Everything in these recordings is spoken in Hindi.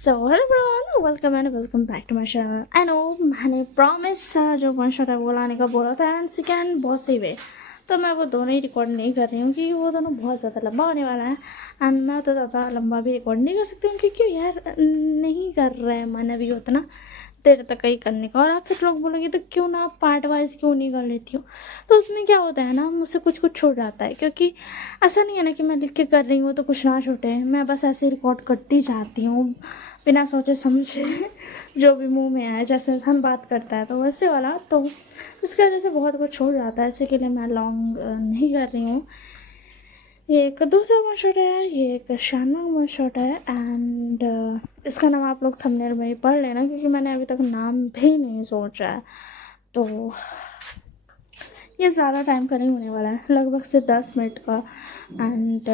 So hello everyone, welcome and welcome back to my channel. I know मैंने प्रॉमिस जो वन शॉट है वो लाने का बोला था एंड सेकेंड बहुत सही वे, तो मैं वो दोनों ही रिकॉर्ड नहीं कर रही हूँ क्योंकि वो दोनों बहुत ज़्यादा लंबा होने वाला है एंड मैं तो ज़्यादा लंबा भी रिकॉर्ड नहीं कर सकती हूँ क्योंकि यार नहीं कर रहे हैं मन अभी उतना देर तक ही करने का। और आप फिर लोग बोलोगे तो क्यों ना पार्ट वाइज क्यों नहीं कर लेती हूँ, तो उसमें क्या होता है ना मुझसे कुछ कुछ छूट जाता है क्योंकि ऐसा नहीं है ना कि मैं लिख के कर रही हूँ तो कुछ ना छूटे, मैं बस ऐसे रिकॉर्ड करती जाती हूँ बिना सोचे समझे जो भी मुंह में आए, जैसे इंसान बात करता है तो वैसे वाला, तो इसकी वजह से बहुत कुछ छूट जाता है। इसी के लिए मैं लॉन्ग नहीं कर रही हूँ। ये एक दूसरा वन शॉट है, ये एक शानदार वन शॉट है एंड इसका नाम आप लोग थंबनेल में ही पढ़ लेना क्योंकि मैंने अभी तक नाम भी नहीं सोचा है। तो ये ज़्यादा टाइम का नहीं होने वाला है, लगभग से 10 मिनट का एंड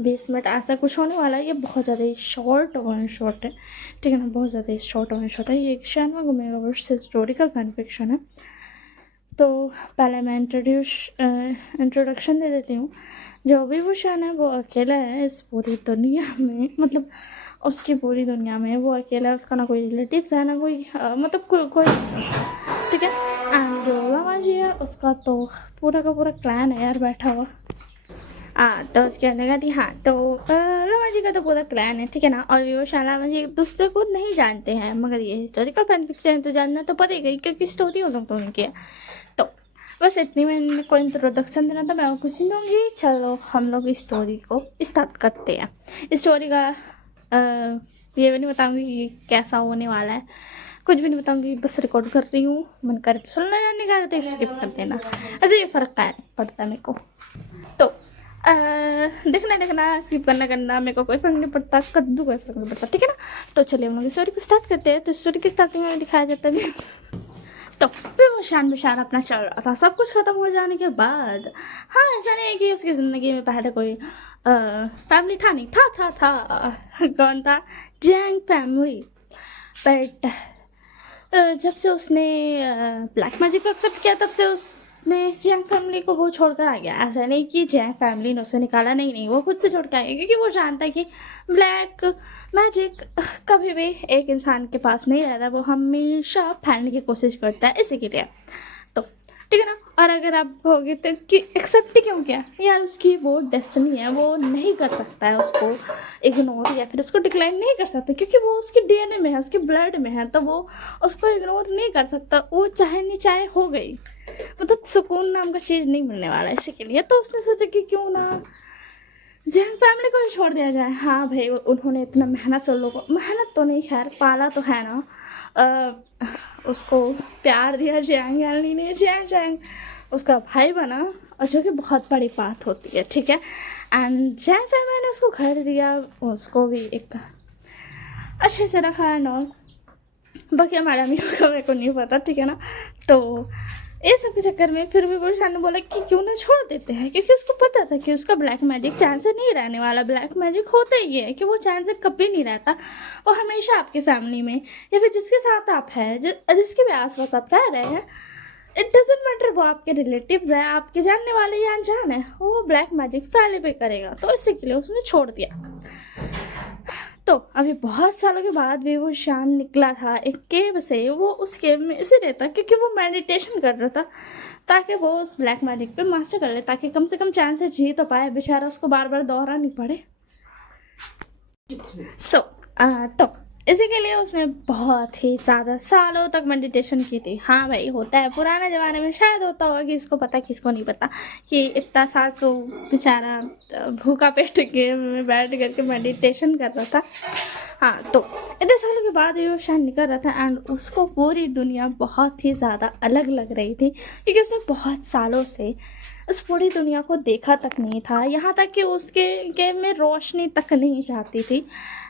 20 मिनट ऐसा कुछ होने वाला है। ये बहुत ज़्यादा ही शॉर्ट वन शॉट है, ठीक है ना, बहुत ज़्यादा ही शॉर्ट वन शॉट है। ये एक शानवा गुमेगा हिस्टोरिकल फैन फिक्शन है। तो पहले मैं इंट्रोडक्शन दे देती हूँ। जो भी भूषण है वो अकेला है इस पूरी दुनिया में, मतलब उसकी पूरी दुनिया में वो अकेला है, उसका ना कोई रिलेटिव्स है ना कोई मतलब कोई नहीं है उसका, ठीक है। एंड जो लामा जी है उसका तो पूरा का पूरा क्लैन है यार बैठा हुआ। तो उसके अंदर कहती हाँ, तो लामा जी का तो पूरा क्लैन है, ठीक है ना। और वो लामा जी एक दूसरे को नहीं जानते हैं, मगर ये हिस्टोरिकल फैन फिक्शन है तो जानना तो पड़ेगा ही क्योंकि स्टोरी उन लोग तो उनकी है। तो बस इतनी मैंने को इंट्रोडक्शन देना था, मैं कुछ नहीं दूँगी। चलो हम लोग इस स्टोरी को स्टार्ट करते हैं। स्टोरी का ये भी नहीं बताऊँगी कि कैसा होने वाला है, कुछ भी नहीं बताऊँगी, बस रिकॉर्ड कर रही हूँ। मन करे तो सुनना या नहीं करे तो स्किप कर देना, ऐसे ये फ़र्क का है पड़ता है मेरे को। तो देखना स्किप करना मेरे को कोई फर्क नहीं पड़ता, कद्दू कोई फर्क नहीं पड़ता, ठीक है ना। तो चलिए हम लोग स्टोरी को स्टार्ट करते हैं। तो स्टोरी की स्टार्टिंग में दिखाया जाता है तो फिर वो शान बिशान अपना चल रहा था। सब कुछ ख़त्म हो जाने के बाद, हाँ ऐसा नहीं है कि उसकी ज़िंदगी में पहले कोई फैमिली था, नहीं था कौन था, जैंग फैमिली। बट जब से उसने ब्लैक मैजिक को एक्सेप्ट किया तब से उसने जैंग फैमिली को वो छोड़कर आ गया। ऐसा नहीं कि जैंग फैमिली ने उसे निकाला, नहीं, वो खुद से छोड़ के आ गया क्योंकि वो जानता है कि ब्लैक मैजिक कभी भी एक इंसान के पास नहीं रहता, वो हमेशा फैलने की कोशिश करता है, इसी के लिए। तो ठीक है ना। और अगर आप कहोगे तो कि एक्सेप्ट क्यों किया, यार उसकी वो डेस्टिनी है, वो नहीं कर सकता है उसको इग्नोर या फिर उसको डिक्लाइन नहीं कर सकता क्योंकि वो उसके डीएनए में है, उसके ब्लड में है, तो वो उसको इग्नोर नहीं कर सकता। वो चाहे नहीं चाहे हो गई, मतलब सुकून नाम का चीज़ नहीं मिलने वाला, इसी के लिए तो उसने सोचा कि क्यों ना जैंग फैमिली को ही छोड़ दिया जाए। हाँ भाई, उन्होंने इतना मेहनत से लोगों को, मेहनत तो नहीं खैर, पाला तो है ना, उसको प्यार दिया जैंग यानी ने, जैंग उसका भाई बना, और जो कि बहुत बड़ी बात होती है, ठीक है। एंड जैंग फैमिली ने उसको घर दिया, उसको भी एक अच्छे से रखा एंड ऑल। बाकी हमारा अम्मी का मेरे को नहीं पता, ठीक है ना। तो ये सब के चक्कर में फिर भी बुरशान ने बोला कि क्यों ना छोड़ देते हैं, क्योंकि उसको पता था कि उसका ब्लैक मैजिक चांस से नहीं रहने वाला। ब्लैक मैजिक होता ही है कि वो चांस से कभी नहीं रहता, वो हमेशा आपकी फैमिली में या फिर जिसके साथ आप हैं, जिसके भी आस पास आप रह रहे हैं, इट डजेंट मैटर वो आपके रिलेटिव्स हैं, आपके जानने वाले या अनजान है, वो ब्लैक मैजिक फैले पे करेगा। तो इसी के लिए उसने छोड़ दिया। तो अभी बहुत सालों के बाद भी वो शान निकला था एक केव से। वो उस केव में इसे रहता क्योंकि वो मेडिटेशन कर रहा था ताकि वो उस ब्लैक मैजिक पे मास्टर कर ले, ताकि कम से कम चांस से जी तो पाए, बेचारा उसको बार बार दोहरा नहीं पड़े। तो इसी के लिए उसने बहुत ही ज़्यादा सालों तक मेडिटेशन की थी। हाँ भाई, होता है पुराने ज़माने में, शायद होता होगा, कि इसको पता किसको नहीं पता कि इतना साल से बेचारा भूखा पेट के में बैठ करके मेडिटेशन कर रहा था। हाँ, तो इतने सालों के बाद वो शान निकल रहा था एंड उसको पूरी दुनिया बहुत ही ज़्यादा अलग लग रही थी क्योंकि उसने बहुत सालों से इस पूरी दुनिया को देखा तक नहीं था, यहाँ तक कि उसके गेम में रोशनी तक नहीं जाती थी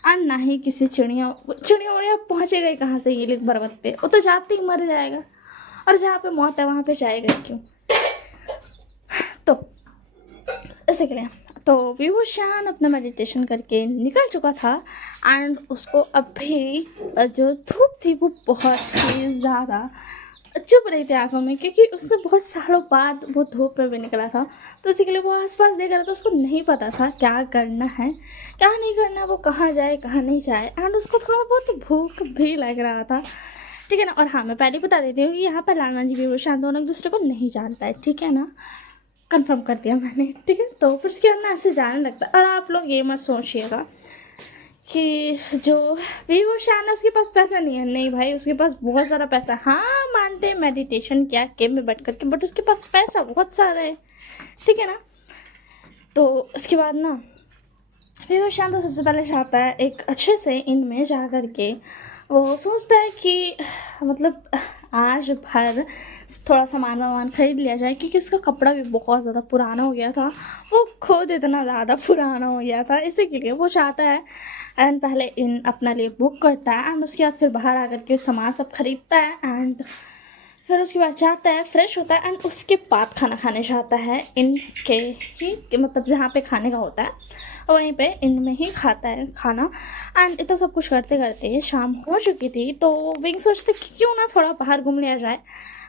और ना ही किसी चिड़िया उड़िया पहुँचेगा ही कहाँ से ये लिख पर्वत पे, वो तो जाते ही मर जाएगा, और जहाँ पे मौत है वहाँ पे जाएगा क्यों। तो इसी के लिए तो विभूषण अपना मेडिटेशन करके निकल चुका था एंड उसको अभी जो धूप थी वो बहुत ही ज़्यादा चुप रही थी आंखों में, क्योंकि उसने बहुत सालों बाद वो धूप में भी निकला था, तो इसी के लिए वो आसपास देख रहा था। उसको नहीं पता था क्या करना है क्या नहीं करना, वो कहाँ जाए कहाँ नहीं जाए, एंड उसको थोड़ा बहुत भूख भी लग रहा था, ठीक है ना। और हाँ, मैं पहले बता देती हूँ कि यहाँ पर लालमान जी विभूषण दोनों एक दूसरे को नहीं जानता है, ठीक है ना, कंफर्म कर दिया मैंने, ठीक है। तो फिर उसके बाद ना ऐसे जाने लगता है। और आप लोग ये मत सोचिएगा कि जो विभूषण है उसके पास पैसा नहीं है, नहीं भाई, उसके पास बहुत सारा पैसा है। हाँ, मानते हैं मेडिटेशन किया केव में बैठ करके, बट उसके पास पैसा बहुत सारा है, ठीक है ना। तो उसके बाद ना विभूषण तो सबसे पहले चाहता है एक अच्छे से इन में जा कर के, वो सोचता है कि मतलब आज भर थोड़ा सामान वामान खरीद लिया जाए, क्योंकि उसका कपड़ा भी बहुत ज़्यादा पुराना हो गया था, वो खुद इतना ज़्यादा पुराना हो गया था, इसी के लिए वो चाहता है। एंड पहले इन अपने लिए बुक करता है, एंड उसके बाद फिर बाहर आकर के सामान सब खरीदता है, एंड फिर उसके बाद जाता है, फ्रेश होता है, एंड उसके बाद खाना खाने जाता है इनके ही, मतलब जहाँ पे खाने का होता है वहीं पे इनमें ही खाता है खाना। एंड इतना सब कुछ करते करते शाम हो चुकी थी, तो विंग सोचते कि क्यों ना थोड़ा बाहर घूम लिया जाए,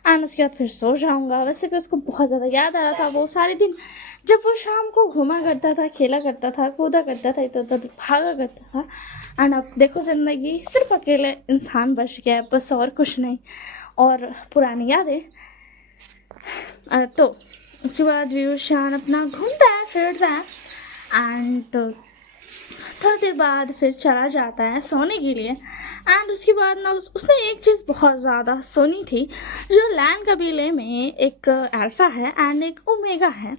एंड उसके बाद फिर सो जाऊँगा। वैसे भी उसको बहुत ज़्यादा याद आ रहा था वो सारे दिन जब वो शाम को घूमा करता था, खेला करता था, कूदा करता था, इधर उधर भागा करता था। एंड अब देखो ज़िंदगी सिर्फ अकेले इंसान बच गया है, बस, और कुछ नहीं, और पुरानी यादें। तो उसके बाद विभूषण अपना घूमता है फिरता है, एंड थोड़ी देर बाद फिर चला जाता है सोने के लिए। एंड उसके बाद ना उसने एक चीज़ बहुत ज़्यादा सुनी थी, जो लैन कबीले में एक अल्फ़ा है एंड एक ओमेगा है,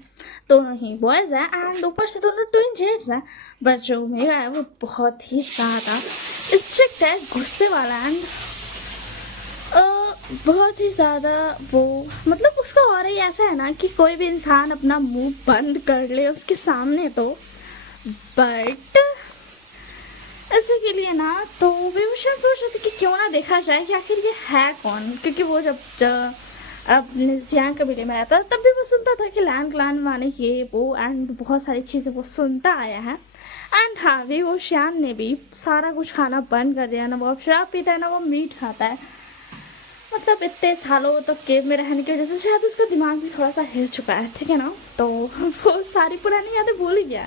दोनों ही बॉयज़ हैं, एंड ऊपर से दोनों ट्विन जेट्स हैं। बट जो ओमेगा है वो बहुत ही ज़्यादा स्ट्रिक्ट है, गुस्से वाला, एंड बहुत ही ज़्यादा वो, मतलब उसका और ही ऐसा है ना कि कोई भी इंसान अपना मुंह बंद कर ले उसके सामने, तो बट ऐसे के लिए ना, तो विभूषण सोच रहे थे कि क्यों ना देखा जाए कि आखिर ये है कौन, क्योंकि वो जब अपने जियांग कबीले में रहता तब भी वो सुनता था कि लैन क्लान माने ये वो, एंड बहुत सारी चीज़ें वो सुनता आया है। एंड हाँ, विभूषण ने भी सारा कुछ खाना बंद कर दिया, ना वो अब शराब पीता है ना वो मीट खाता है, मतलब इतने सालों तो केव में रहने की वजह से शायद उसका दिमाग भी थोड़ा सा हिल चुका है, ठीक है ना। तो वो सारी पुरानी यादें भूल ही गया।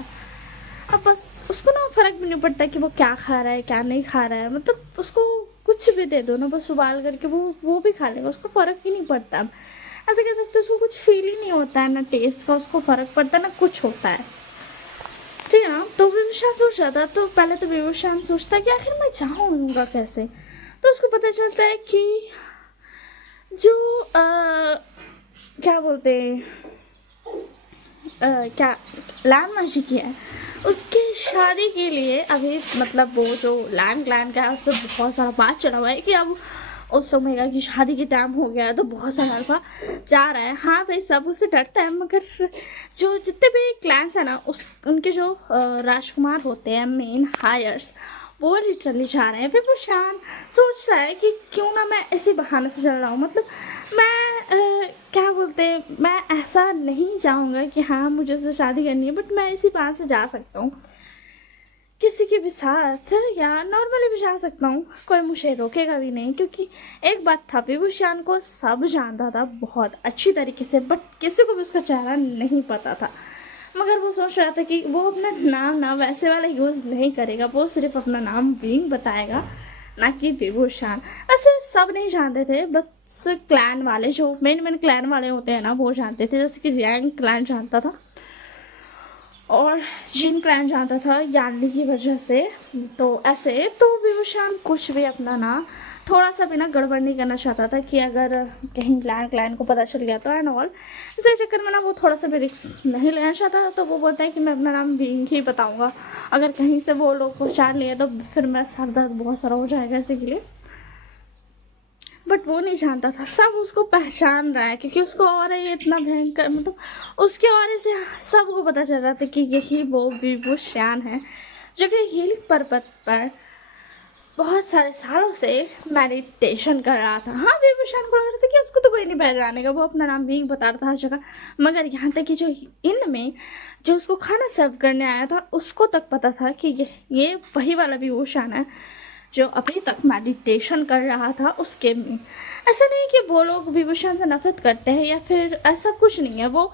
अब बस उसको ना फ़र्क भी नहीं पड़ता कि वो क्या खा रहा है क्या नहीं खा रहा है, मतलब उसको कुछ भी दे दो ना, बस उबाल करके वो भी खा लेगा, उसको फ़र्क ही नहीं पड़ता। अब ऐसे कह सकते उसको कुछ फील ही नहीं होता है, ना टेस्ट का उसको फ़र्क पड़ता है ना कुछ होता है, ठीक है ना। तो विभूषण सोच रहा था, तो पहले तो विभूषण सोचता है कि आखिर मैं जाऊँगा कैसे। तो उसको पता चलता है कि जो क्या बोलते हैं, क्या लैन मर्जी की है, उसके शादी के लिए अभी, मतलब वो जो लैन क्लैन का है उससे बहुत सारा बात चला हुआ है कि अब उस ओमेगा की शादी के टाइम हो गया है, तो बहुत सारा अल्फा जा रहा है। हाँ भाई, सब उससे डरता है, मगर जो जितने भी क्लैंस हैं ना, उनके जो राजकुमार होते हैं, मेन हायर्स, वो लिटरली जा रहे हैं। फिर वो शान सोच रहा है कि क्यों ना मैं इसी बहाने से चल रहा हूँ, मतलब मैं क्या बोलते हैं, मैं ऐसा नहीं चाहूँगा कि हाँ मुझे उससे शादी करनी है, बट मैं इसी बहाने से जा सकता हूँ किसी के भी साथ, या नॉर्मली भी जा सकता हूँ, कोई मुझे रोकेगा भी नहीं। क्योंकि एक बात था, विभूषण को सब जानता था बहुत अच्छी तरीके से, बट किसी को भी उसका चेहरा नहीं पता था। मगर वो सोच रहा था कि वो अपना नाम ना वैसे वाला यूज़ नहीं करेगा, वो सिर्फ अपना नाम विंग बताएगा, ना कि विभूषण। ऐसे सब नहीं जानते थे, बस क्लैन वाले, जो मेन क्लैन वाले होते हैं ना, वो जानते थे, जैसे कि जियांग क्लैन जानता था और जिन क्लैन जानता था यानी की वजह से। तो ऐसे तो विभूषण कुछ भी अपना ना थोड़ा सा भी ना गड़बड़ नहीं करना चाहता था कि अगर कहीं क्लैन को पता चल गया तो, एंड ऑल इसी चक्कर में ना वो थोड़ा सा भी रिस्क नहीं लेना चाहता था। तो वो बोलता है कि मैं अपना नाम विंग ही बताऊँगा, अगर कहीं से वो लोग पहचान लिए तो फिर मेरा सर दर्द बहुत सारा हो जाएगा इसी के लिए। बट वो नहीं जानता था, सब उसको पहचान रहा है, क्योंकि उसको और है इतना भयंकर, मतलब उसके और से सबको पता चल रहा था कि यही वो विभूषण है, जो कि हीलिंग पर्वत पर बहुत सारे सालों से मेडिटेशन कर रहा था। हाँ, विभूषण को लग रहा था कि उसको तो कोई नहीं पहचानेगा, वो अपना नाम भी बता रहा था हर जगह, मगर यहाँ तक कि जो इनमें जो उसको खाना सर्व करने आया था उसको तक पता था कि ये वही वाला विभूषण है जो अभी तक मेडिटेशन कर रहा था उसके में। ऐसा नहीं कि वो लोग विभूषण से नफरत करते हैं या फिर ऐसा कुछ नहीं है, वो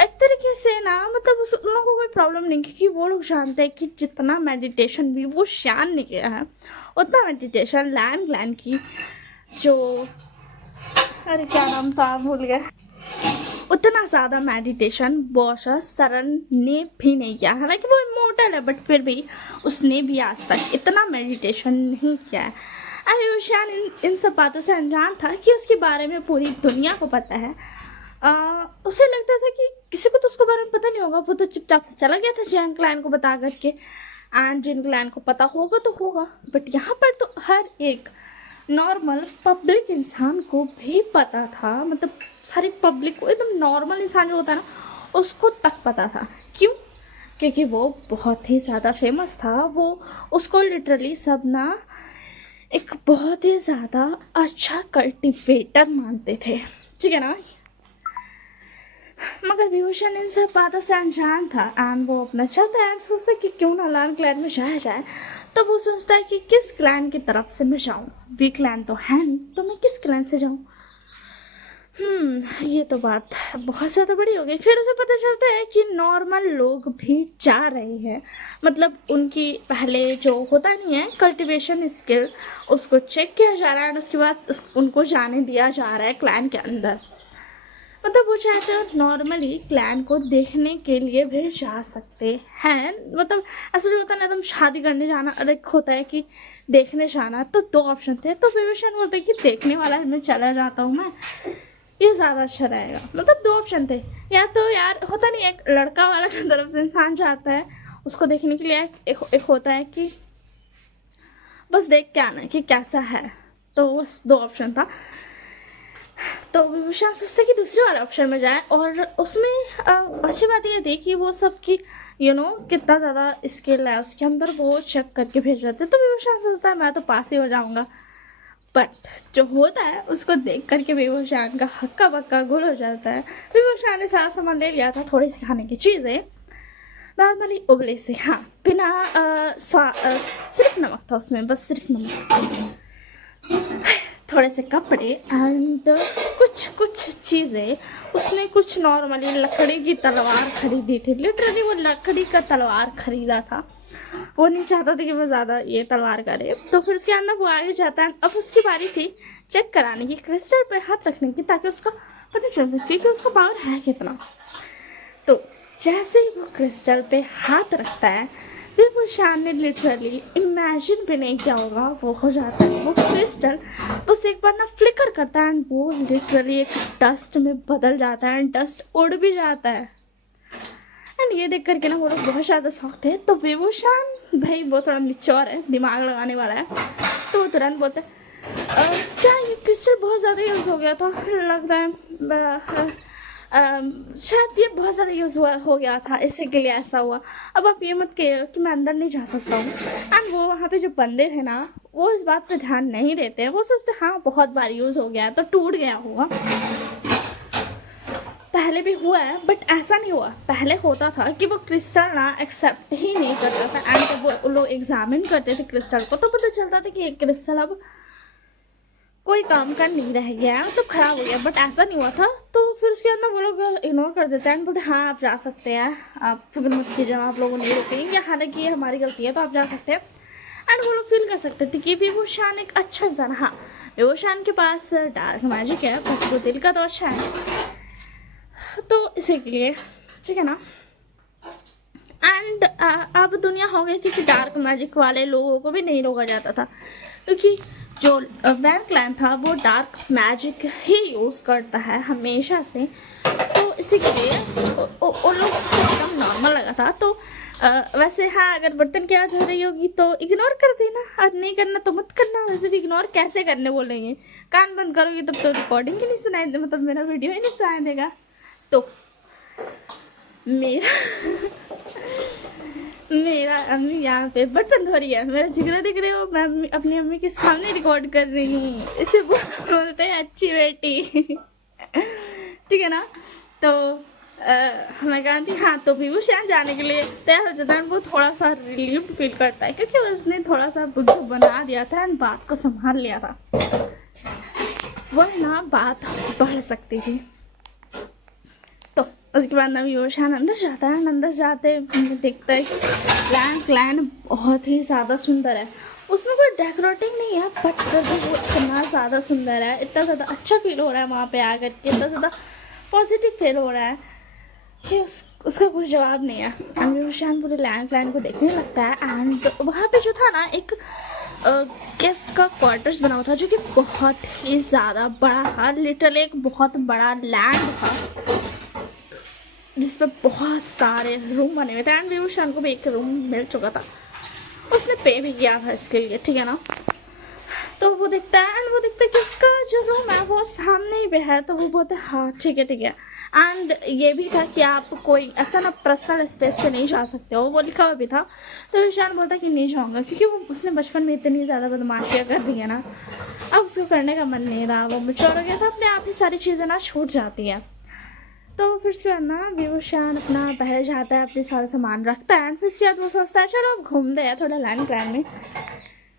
एक तरीके से ना मतलब उन लोगों को कोई प्रॉब्लम नहीं, क्योंकि वो लोग जानते हैं कि जितना मेडिटेशन विभूषण ने किया है उतना मेडिटेशन लैन की जो अरे क्या नाम था भूल गए, उतना ज़्यादा मेडिटेशन बॉशा सरन ने भी नहीं किया। हालांकि वो इमोर्टल है बट फिर भी उसने भी आज तक इतना मेडिटेशन नहीं किया है। विभूषण इन सब बातों से अनजान था कि उसके बारे में पूरी दुनिया को पता है। उसे लगता था कि किसी को तो उसके बारे में पता नहीं होगा, वो तो चुपचाप से चला गया था जियांग क्लैन को बता करके, एंड जिन क्लैन को पता होगा तो होगा, बट यहाँ पर तो हर एक नॉर्मल पब्लिक इंसान को भी पता था, मतलब सारी पब्लिक को, एकदम नॉर्मल इंसान जो होता है ना उसको तक पता था। क्यों? क्योंकि वो बहुत ही ज़्यादा फेमस था, वो उसको लिटरली सब ना एक बहुत ही ज़्यादा अच्छा कल्टिवेटर मानते थे, ठीक है ना। मगर विभूषण इन सब बातों से अनजान था एंड वो अपना चलता है, सोचता है कि क्यों ना लाल क्लैन में जाया जाए। तो वो सोचता है कि किस क्लैन की तरफ से मैं जाऊँ, वी क्लैन तो है नहीं तो मैं किस क्लैन से जाऊँ। ये तो बात बहुत ज़्यादा बड़ी हो गई। फिर उसे पता चलता है कि नॉर्मल लोग भी जा रहे हैं, मतलब उनकी पहले जो होता नहीं है कल्टीवेशन स्किल उसको चेक किया जा रहा है और उसके बाद उनको जाने दिया जा रहा है क्लैन के अंदर। मतलब वो चाहते हैं नॉर्मली क्लैन को देखने के लिए भी जा सकते हैं। मतलब ऐसा जो होता है ना एकदम शादी करने जाना अलग होता है कि देखने जाना, तो दो ऑप्शन थे। तो विभूषण बोलते कि देखने वाला है मैं चला जाता हूँ, मैं ये ज़्यादा अच्छा रहेगा। मतलब दो ऑप्शन थे, या तो यार होता नहीं एक लड़का वाला की तरफ से इंसान जाता है उसको देखने के लिए, एक होता है कि बस देख के आना कि कैसा है। तो बस दो ऑप्शन था। तो विभूषण सोचते कि दूसरे वाले ऑप्शन में जाए, और उसमें अच्छी बात ये थी कि वो सब की कितना ज़्यादा स्किल है उसके अंदर वो चेक करके भेज रहे थे। तो विभूषण सोचता है मैं तो पास ही हो जाऊंगा, बट जो होता है उसको देख करके विभूषण का हक्का बक्का गुल हो जाता है। विभूषण ने सारा सामान ले लिया था, थोड़ी सी खाने की चीज़ें नॉर्मली उबले से, हाँ बिना सिर्फ नमक था उसमें, बस सिर्फ नमक, थोड़े से कपड़े एंड कुछ चीज़ें। उसने कुछ नॉर्मली लकड़ी की तलवार खरीदी थी, लिटरली वो लकड़ी का तलवार खरीदा था। वो नहीं चाहता था कि वो ज़्यादा ये तलवार करे। तो फिर उसके अंदर वो आगे जाता है। अब उसकी बारी थी चेक कराने की, क्रिस्टल पे हाथ रखने की, ताकि उसका पता चल सके कि उसका पावर है कितना। तो जैसे ही वो क्रिस्टल पे हाथ रखता है, विभूषण ने लिटरली इमेजिन भी नहीं किया होगा वो हो जाता है। वो क्रिस्टल बस एक बार ना फ्लिकर करता है एंड वो लिटरली एक डस्ट में बदल जाता है एंड डस्ट उड़ भी जाता है। एंड ये देख करके ना वो लोग बहुत ज़्यादा शौक थे। तो विभूषण भाई वो थोड़ा मिच्योर है, दिमाग लगाने वाला है, तो वो तुरंत बोलते क्या ये क्रिस्टल बहुत ज़्यादा यूज़ हो गया था, लगता है शायद ये बहुत ज़्यादा यूज़ हो गया था, इसी के लिए ऐसा हुआ। अब आप ये मत कहिए कि मैं अंदर नहीं जा सकता हूँ। एंड वो वहाँ पे जो बंदे थे ना वो इस बात पे ध्यान नहीं देते, वो सोचते हाँ बहुत बार यूज़ हो गया है तो टूट गया होगा। पहले भी हुआ है बट ऐसा नहीं हुआ। पहले होता था कि वो क्रिस्टल ना एक्सेप्ट ही नहीं करता था एंड जब वो लोग एग्जामिन करते थे क्रिस्टल को तो पता चलता था कि ये क्रिस्टल अब कोई काम का नहीं रह गया है, मतलब ख़राब हो गया। बट ऐसा नहीं हुआ था। तो फिर उसके अंदर वो लोग इग्नोर कर देते हैं, बोलते हाँ आप जा सकते हैं, आप फिक्र मत कीजिए, आप लोगों नहीं रोकेंगे, हालांकि ये हमारी गलती है तो आप जा सकते हैं। एंड वो लोग फील कर सकते थे कि विभूषण एक अच्छा इंसान, हाँ विभूषण के पास डार्क मैजिक है बट वो दिल का तो अच्छा है, तो इसी के लिए ठीक है ना। एंड अब दुनिया हो गई थी कि डार्क मैजिक वाले लोगों को भी नहीं रोका जाता था, क्योंकि जो वैन क्लैन था वो डार्क मैजिक ही यूज़ करता है हमेशा से। तो इसी के लिए उन लोग को एकदम नॉर्मल लगा था। तो वैसे हाँ अगर बर्तन की आवाज़ हो रही होगी तो इग्नोर कर देना, और नहीं करना तो मत करना। वैसे भी इग्नोर कैसे करने बोलेंगे, कान बंद करोगी तब तो रिकॉर्डिंग ही नहीं सुनाई दे, मतलब मेरा वीडियो ही नहीं सुनाई देगा। तो मेरा अम्मी यहाँ पे बर्तन धो रही है, मेरा जिगरा दिख रहे हो, मैं अपनी अम्मी के सामने रिकॉर्ड कर रही हूँ, इसे बोलते हैं अच्छी बेटी ठीक है ना। तो मैं कहा थी हाँ, तो विभूषण जाने के लिए तैयार हो जाता है। वो थोड़ा सा रिलीव्ड फील करता है क्योंकि उसने थोड़ा सा बुद्धू बना दिया था एंड बात को संभाल लिया था, वरना बात बढ़ सकती थी। तो उसके बाद ना विभूषण अंदर जाता है, अंदर जाते देखता है कि प्लान बहुत ही ज़्यादा सुंदर है। उसमें कोई डेकोरेटिंग नहीं है, बट फिर भी वो इतना ज़्यादा सुंदर है, इतना ज़्यादा अच्छा फील हो रहा है वहाँ पे आकर के, इतना ज़्यादा पॉजिटिव फील हो रहा है कि उसका कोई जवाब नहीं है। एंड विभूषण पूरे लैंड को देखने लगता है। एंड वहाँ पे जो था ना, एक गेस्ट का क्वार्टर्स बना हुआ था जो कि बहुत ही ज़्यादा बड़ा था, लिटरली एक बहुत बड़ा लैंड था जिसपे बहुत सारे रूम बने हुए थे। एंड विभूषण को भी एक रूम मिल चुका था, उसने पे भी किया था इसके लिए, ठीक है ना। तो वो देखता है एंड वो देखता है कि उसका जो रूम है वो सामने ही पे है। तो वो बोलता है हाँ ठीक है ठीक है। एंड ये भी था कि आप कोई ऐसा ना पर्सनल स्पेस पे नहीं जा सकते हो, वो लिखा हुआ भी था। तो विशान बोलता है कि नहीं जाऊँगा, क्योंकि वो उसने बचपन में इतनी ज़्यादा बदमाशियाँ कर दी है ना, अब उसको करने का मन नहीं रहा, वो मैच्योर हो गया था, अपने आप ही सारी चीज़ें ना छूट जाती हैं। तो फिर उसके बाद ना विभूषण अपना पहले जाता है, अपने सारा सामान रखता है। फिर उसके बाद वो सोचता है चलो अब घूमते हैं थोड़ा लैंड क्लैन में,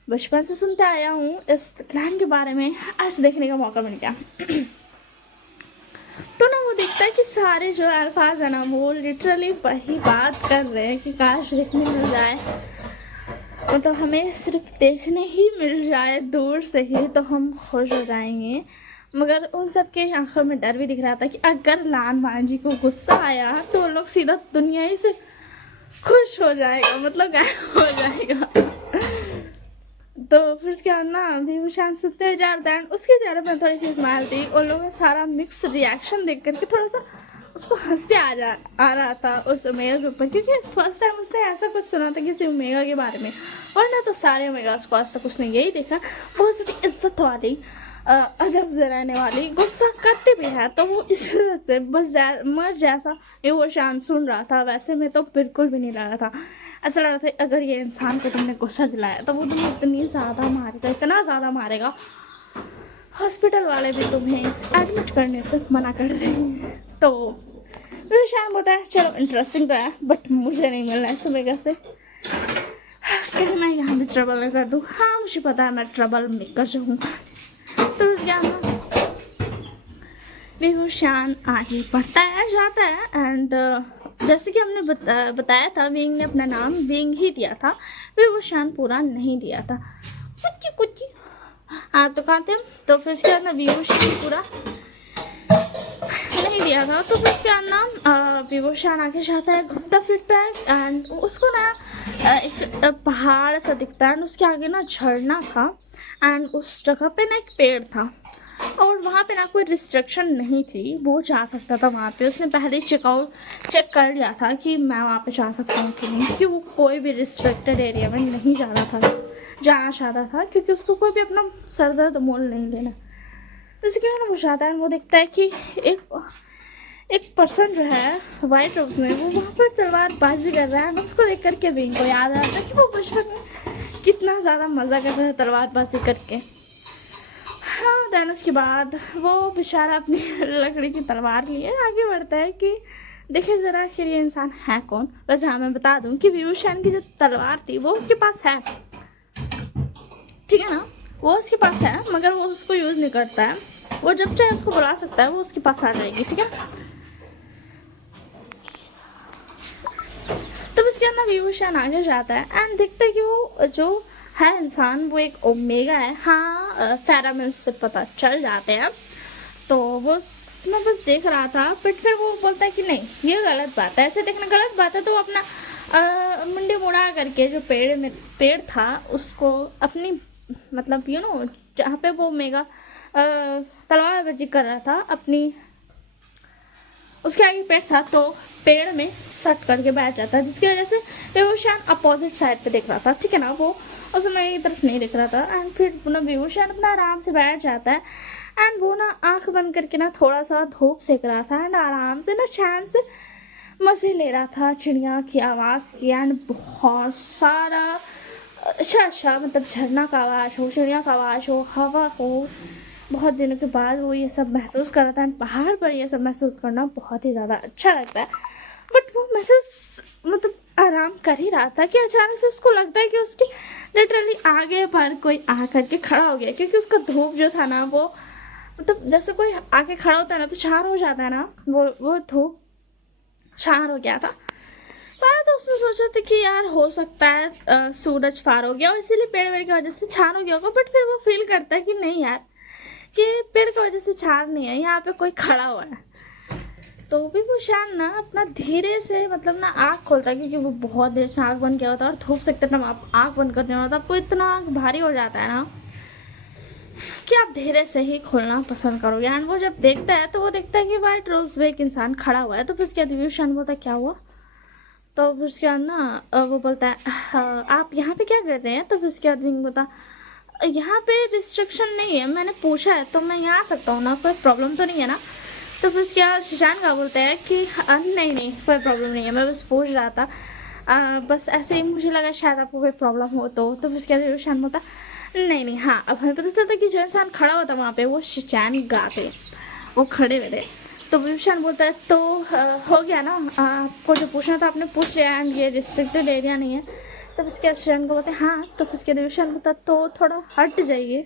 बचपन से सुनते आया हूँ इस क्लैन के बारे में, आज देखने का मौका मिल गया। तो ना वो देखता है कि सारे जो अल्फाज है ना वो लिटरली वही बात कर रहे हैं कि काश देखने मिल जाए, मतलब हमें सिर्फ देखने ही मिल जाए दूर से ही तो हम खुश हो जाएंगे। मगर उन सब के आंखों में डर भी दिख रहा था कि अगर लान मान जी को गुस्सा आया तो उन लोग सीधा दुनिया ही से खुश हो जाएगा, मतलब गायब हो जाएगा। तो फिर उसके बाद ना विभूषण सुनते जाता है, उसके चेहरे पर थोड़ी सी स्माइल थी। उन लोगों का सारा मिक्स रिएक्शन देख करके थोड़ा सा उसको हंसी आ रहा था उस ओमेगा के ऊपर, क्योंकि फर्स्ट टाइम उसने ऐसा कुछ सुना था किसी ओमेगा के बारे में, वरना तो सारे ओमेगा को आज तक उसने यही देखा, बहुत सारी इज्जत वाली अदब से रहने वाली, गुस्सा करते भी है तो वो इज्जत से बस मर जैसा ये वो शान सुन रहा था, वैसे में तो बिल्कुल भी नहीं लगा था। ऐसा लग रहा था अगर ये इंसान को तुमने गुस्सा दिलाया तो वो तुम्हें इतनी ज़्यादा मारेगा, इतना ज़्यादा मारेगा, हॉस्पिटल वाले भी तुम्हें एडमिट करने से मना कर देंगे। तो विशान बोलता है चलो इंटरेस्टिंग तो है, बट मुझे नहीं मिलना है सुमेगा से, कहीं मैं यहाँ भी ट्रबल कर दूँ। हाँ मुझे पता है मैं ट्रबल मेकर जो हूँ। तो उस ज्ञान विभूषण आगे बढ़ता है जाता है। एंड जैसे कि हमने बताया था, विंग ने अपना नाम विंग ही दिया था, विभूषण पूरा नहीं दिया था, कुछ हाँ तो कहते हम। तो फिर उसके बाद ना विभूषण पूरा नहीं दिया था। तो फिर उसके बाद ना विभूषण आगे जाता है, घूमता फिरता है एंड उसको ना एक पहाड़ सा दिखता है एंड उसके आगे ना झरना था एंड उस जगह पे ना एक पेड़ था और वहाँ पे ना कोई रिस्ट्रिक्शन नहीं थी, वो जा सकता था वहाँ पे। उसने पहले चेक कर लिया था कि मैं वहाँ पे जा सकता हूँ कि नहीं, क्योंकि वो कोई भी रिस्ट्रिक्टेड एरिया में नहीं जाना चाहता था, क्योंकि उसको कोई भी अपना सर दर्द मोल नहीं लेना। जैसे कि मैंने पूछा है, वो देखता है कि एक पर्सन जो है वाइट रोब्स में वो वहाँ पर तलवारबाजी कर रहा है। उसको देख करके विंग को याद आता है कि वो बचपन में कितना ज़्यादा मज़ा करता था तलवारबाजी करके। हाँ देन उसके बाद वो बेचारा अपनी लकड़ी की तलवार लिए आगे बढ़ता है कि देखिए ज़रा आखिर ये इंसान है कौन। वैसे हाँ मैं बता दूँ कि विभूषण की जो तलवार थी वो उसके पास है, ठीक है ना, वो उसके पास है, मगर वो उसको यूज़ नहीं करता है। वो जब चाहे उसको बुला सकता है, वो उसके पास आ जाएगी, ठीक है। तब उसके अंदर विभूषण आगे जाता है एंड देखता है कि वो जो है इंसान वो एक ओमेगा है। हाँ फेरामिन्स से पता चल जाते हैं। तो वो मैं बस देख रहा था, बट फिर वो बोलता है कि नहीं ये गलत बात है, ऐसे देखना गलत बात है। तो वो अपना मुंडी मुड़ा करके जो पेड़ था उसको अपनी मतलब जहाँ पे वो ओमेगा तलवारबाजी कर रहा था अपनी, उसके आगे पेड़ था तो पेड़ में सट करके बैठ जाता है, जिसकी वजह से विभूषण अपोजिट साइड पे देख रहा था, ठीक है ना, वो उस मेरी तरफ नहीं दिख रहा था। एंड फिर ना विभूषण अपना आराम से बैठ जाता है एंड वो ना आंख बंद करके ना थोड़ा सा धूप सेक रहा था एंड आराम से ना चैन से मज़े ले रहा था चिड़िया की आवाज़ की। एंड बहुत सारा अच्छा मतलब झरना का आवाज़ हो, चिड़िया का आवाज़ हो, हवा हो, बहुत दिनों के बाद वो ये सब महसूस कर रहा था। एंड पहाड़ पर ये सब महसूस करना बहुत ही ज़्यादा अच्छा लगता है। बट वो महसूस मतलब आराम कर ही रहा था कि अचानक से उसको लगता है कि उसकी लिटरली आगे पर कोई आ करके खड़ा हो गया, क्योंकि उसका धूप जो था ना वो मतलब जैसे कोई आके खड़ा होता है ना तो चार हो जाता है ना, वो धूप चार हो गया था। पहले तो उसने सोचा था कि यार हो सकता है सूरज पार हो गया और इसीलिए पेड़ वेड़ की वजह से छान हो गया होगा। बट फिर वो फील करता है कि नहीं यार, कि पेड़ की वजह से छान नहीं है, यहाँ पे कोई खड़ा हुआ है। तो भी वो शान ना अपना धीरे से मतलब ना आँख खोलता है, क्योंकि वो बहुत देर से आँख बंद किया होता है और धूप से इतना आँख बंद कर देना होता है, आपको इतना आँख भारी हो जाता है ना कि आप धीरे से ही खोलना पसंद करोगे। एंड वो जब देखता है तो वो देखता है कि वाइट रोज पे एक इंसान खड़ा हुआ है। तो फिर उसके बाद शान बोलता है क्या हुआ। तो फिर उसके बाद ना वो बोलता है आप यहाँ पे क्या कर रहे हैं। तो फिर उसके आदमी बोलता यहाँ पे रिस्ट्रिक्शन नहीं है, मैंने पूछा है तो मैं यहाँ आ सकता हूँ ना, कोई प्रॉब्लम तो नहीं है ना। तो फिर उसके बाद शशांक का बोलता है कि नहीं कोई प्रॉब्लम नहीं है, मैं बस पूछ रहा था, बस ऐसे ही मुझे लगा शायद आपको कोई प्रॉब्लम हो। तो फिर उसके बाद शशांक बोलता नहीं हाँ। अब हमें पता चलता कि जो इंसान खड़ा हुआ था वहाँ पे वो शशांक गा थे, वो खड़े हुए थे। तो विशान बोलता है तो हो गया ना, आपको जो पूछना था आपने पूछ लिया एंड ये रिस्ट्रिक्टेड एरिया नहीं है। तब उसके बाद शशांक को बोलते हैं हाँ। तो उसके बाद विशान बोलता तो थोड़ा हट जाइए।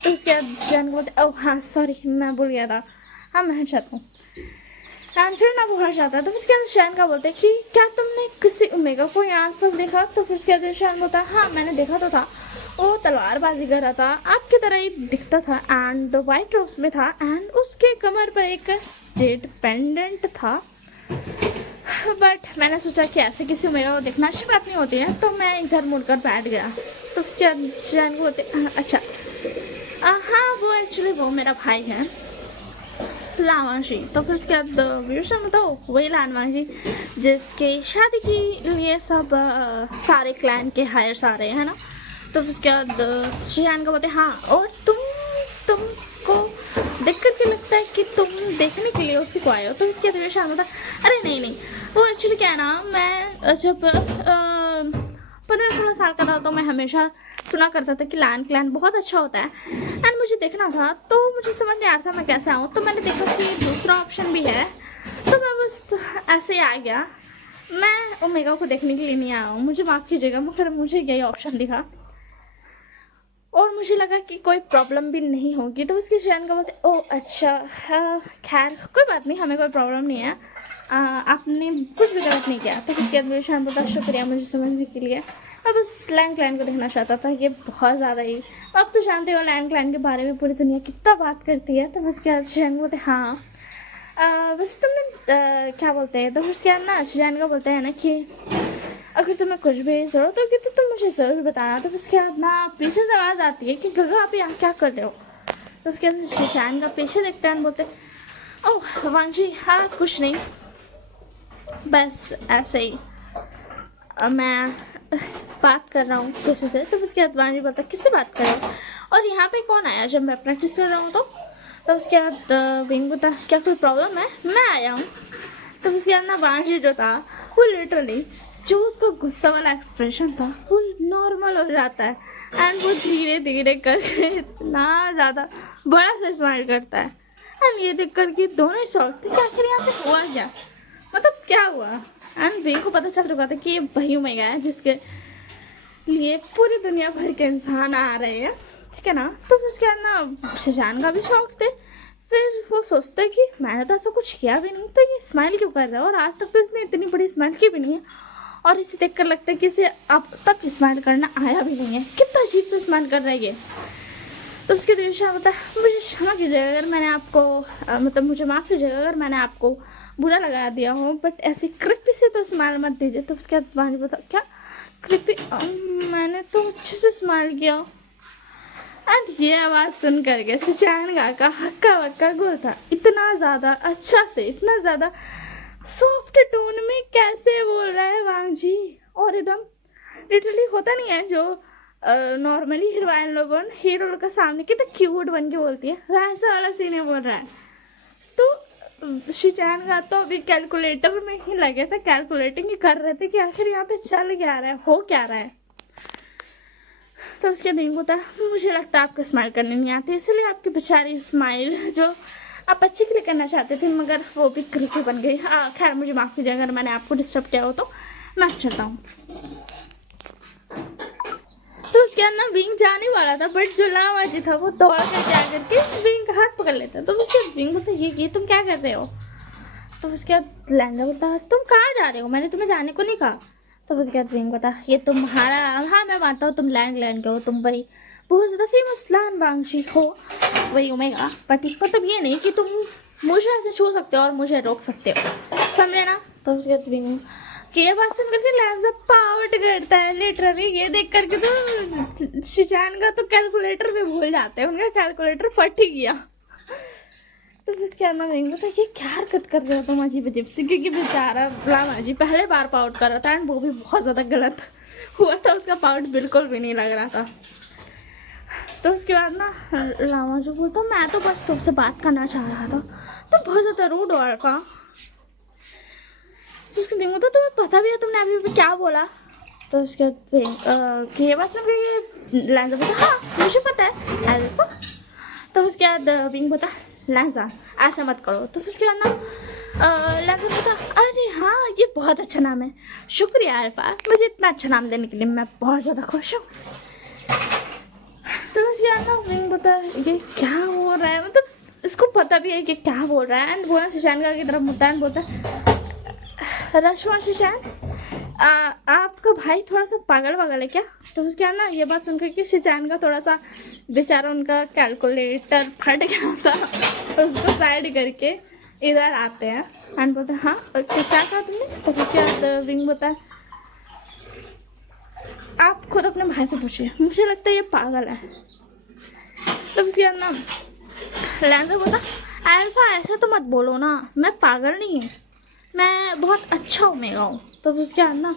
तो उसके बाद शशांक को बोलते ओह हाँ सॉरी मैं भूल गया था, हाँ मैं हट जाता हूँ। एंड फिर ना वो हट जाता है। तो उसके बाद शशांक का बोलते हैं कि क्या तुमने किसी ओमेगा को यहाँ आसपास देखा। तो फिर उसके बाद विशान बोलता है हाँ मैंने देखा तो था, वो तलवारबाजी कर रहा था, आपकी तरह ही दिखता था एंड वाइट रोब्स में था एंड उसके कमर पर एक जेड पेंडेंट था। बट मैंने सोचा कि ऐसे किसी ओमेगा को देखना अच्छी बात नहीं होती है, तो मैं इधर मुड़कर बैठ गया। तो उसके बाद शशांक को बोलते अच्छा हाँ वो एक्चुअली वो मेरा भाई है लानवांशी। तो फिर उसके बाद विशान बताओ वही लानवांशी जिसके शादी के लिए सब सारे क्लैन के हायर्स आ रहे हैं ना। तो उसके बाद शशांक को बोलते हाँ और तुमको देख करके लगता है कि तुम देखने के लिए उसी को आए हो। तो उसके बाद शशांक बोलता अरे नहीं वो एक्चुअली क्या है ना, मैं जब 15-16 साल का था तो मैं हमेशा सुना करता था कि लायन क्लैन बहुत अच्छा होता है एंड मुझे देखना था। तो मुझे समझ नहीं आ रहा था मैं कैसे आऊँ, तो मैंने देखा कि दूसरा ऑप्शन भी है, तो मैं बस ऐसे ही आ गया। मैं ओमेगा को देखने के लिए नहीं आया हूँ, मुझे माफ़ कीजिएगा, मगर मुझे यही ऑप्शन दिखा और मुझे लगा कि कोई प्रॉब्लम भी नहीं होगी। तो उसके शयान का बोलते ओह अच्छा खैर कोई बात नहीं, हमें कोई प्रॉब्लम नहीं है, आपने कुछ भी गलत नहीं किया। तो उसके बाद शयान बोलता शुक्रिया मुझे समझने के लिए, मैं बस लैंड क्लैन को देखना चाहता था, ये बहुत ज़्यादा ही अब तो जानते हो लैंड क्लैन के बारे में पूरी दुनिया कितना बात करती है। तो उसके बाद शयान बोलते हाँ बस तुमने क्या बोलते हैं। तो उसके बाद ना शयान का बोलते हैं ना कि अगर तुम्हें कुछ भी ज़रूरत होगी तो तुम मुझे ज़रूर बताना। तो उसके बाद ना पीछे से आवाज़ आती है कि गगा आप यहाँ क्या कर रहे हो। तो उसके बाद शशांक का पीछे देखते हैं, बोलते ओह वांशी हाँ कुछ नहीं, बस ऐसे ही मैं बात कर रहा हूँ किसी से। तो उसके बाद वांशी बोलता किससे बात कर रहे हो और यहाँ पे कौन आया जब मैं प्रैक्टिस कर रहा हूँ। तो उसके बाद विंग बोलता क्या कोई प्रॉब्लम है, मैं आया हूँ। तो उसके बाद ना वांशी जो था वो लिटरली जो उसका गुस्सा वाला एक्सप्रेशन था वो नॉर्मल हो जाता है एंड वो धीरे धीरे करके इतना ज़्यादा बड़ा सा स्माइल करता है एंड ये देख कर के दोनों शौक थे कि आखिर यहाँ पे हुआ क्या, मतलब क्या हुआ। एंड विंग को पता चल चुका था कि ये वही ओमेगा है जिसके लिए पूरी दुनिया भर के इंसान आ रहे हैं, ठीक है ना। तो फिर उसके बाद ना शशांक का भी शौक थे, फिर वो सोचता है कि मैंने तो ऐसा कुछ किया भी नहीं, तो ये स्माइल क्यों कर रहा है और आज तक तो इसने इतनी बड़ी स्माइल की भी नहीं है और इसे देखकर लगता है कि इसे अब तक स्माइल करना आया भी नहीं है, कितना अजीब से स्माइल कर रहा है ये। तो उसके दिशा होता है मुझे क्षमा कीजिएगा अगर मैंने आपको मतलब मुझे माफ़ कीजिएगा अगर मैंने आपको बुरा लगा दिया हो, बट ऐसे कृपी से तो स्माइल मत दीजिए। तो उसके बाद वाणी बता क्या कृपी, मैंने तो अच्छे से स्माइल किया। एंड ये आवाज़ सुन करके शशांक का हक्का वक्का गोल था, इतना ज़्यादा अच्छा से इतना ज़्यादा सॉफ्ट टोन में कैसे बोल रहा है वांग जी, और एकदम लिटरली होता नहीं है जो नॉर्मली हीरोइन लोगों हीरो लोग का सामने कितना क्यूट बन के बोलती है, वैसा वाला सीन बोल रहा है। तो शशांक का तो अभी कैलकुलेटर में ही लगे थे, कैलकुलेटिंग ही कर रहे थे कि आखिर यहाँ पे चल क्या रहा है, हो क्या रहा है। तो उसके नहीं होता, मुझे लगता है आपको स्माइल करने नहीं आती, इसलिए आपकी बेचारी स्माइल जो आप अच्छे के लिए करना चाहते थे मगर वो भी क्रिकी बन गई। खैर मुझे माफ़ कीजिए अगर मैंने आपको डिस्टर्ब किया हो तो मैं चलता हूँ। तो उसके अंदर विंग जाने वाला था बट जो लामाजी था वो दौड़ कर क्या करके विंग का हाथ पकड़ लेता। तो उसके विंग बोलता ये तुम क्या कर रहे हो। तो उसके बाद लैंडा बोलता तुम कहाँ जा रहे हो, मैंने तुम्हें जाने को नहीं कहा। तो उसके बाद विंग बोलता ये तुम्हारा, हाँ मैं मानता हूँ तुम लैंड के हो, तुम वही बहुत ज़्यादा फेमस लैंड वांगशी हो, वही ओमेगा, बट इसका मतलब ये नहीं कि तुम मुझे ऐसे छू सकते हो और मुझे रोक सकते हो, समझे ना। तो उसके बाद विंग कि ये बात सुन करके लैंजा पावट करता है लिटरली। ये देख करके तो शिजान का तो कैलकुलेटर भी भूल जाते हैं, उनका कैलकुलेटर फट ही गया। तो उसके अंदर नहीं था ये क्या हरकत कर रहे हो तुम अजीब अजीब से, क्योंकि बेचारा लामाजी पहले बार पाउट कर रहा था एंड वो भी बहुत ज़्यादा गलत हुआ था, उसका पाउट बिल्कुल भी नहीं लग रहा था। तो उसके बाद ना लामाजी बोलता मैं तो बस तुमसे बात करना चाह रहा था, तो बहुत ज़्यादा रूड हो रहा था। तो उसके दिन होता तुम्हें पता भी है तुमने अभी क्या बोला। तो उसके बाद ये बात सुन के लैंजा बोलता हाँ मुझे पता है अल्फा। तो उसके बाद विंग बोलता लैंजा ऐसा मत करो। तो उसके बाद ना लैंजा बोलता अरे हाँ ये बहुत अच्छा नाम है, शुक्रिया अल्फा, मुझे इतना अच्छा नाम देने के लिए मैं बहुत ज़्यादा खुश हूँ। तो उसके बाद ना विंग बोलता ये क्या हो रहा है, मतलब इसको पता भी है कि क्या बोल रहा है एंड वो ना शिशानका की तरफ मुद्दा एंड बोलता रश्मा शिशान आपका भाई थोड़ा सा पागल वागल है क्या। तो उसके बाद ना ये बात सुनकर कि शिजान का थोड़ा सा बेचारा उनका कैलकुलेटर फट गया था, तो उसको साइड करके इधर आते हैं एंड बोलते हाँ क्या कहा तुमने। तो उसके बाद विंग बोलता आप खुद अपने भाई से पूछिए, मुझे लगता है ये पागल है। तो उसके बाद ना लैंजा बोलता अल्फा ऐसा तो मत बोलो ना, मैं पागल नहीं हूँ, मैं बहुत अच्छा ओमेगा हूँ। तो उसके बाद ना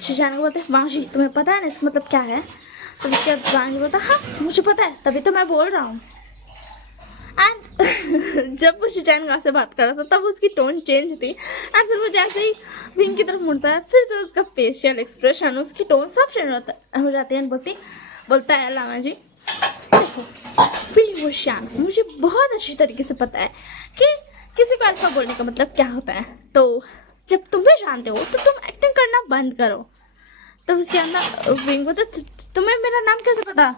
शिजान को बोलते वांशी तुम्हें पता है ना इसका मतलब क्या है। तो उसके बाद वांशी बोलता हाँ मुझे पता है तभी तो मैं बोल रहा हूँ। एंड जब वो शिजान से बात कर रहा था तब उसकी टोन चेंज थी एंड फिर वो जैसे ही विंग की तरफ मुड़ता है फिर से उसका फेशियल एक्सप्रेशन उसकी टोन सब चेंज हो जाती है। बोलता है लामा जी देखो प्लीज वो शान, मुझे बहुत अच्छी तरीके से पता है कि किसी को अल्फा बोलने का मतलब क्या होता है, तो जब तुम भी जानते हो तो तुम एक्टिंग करना बंद करो। तब उसके अंदर विंग बोलते तुम्हें मेरा नाम कैसे पता।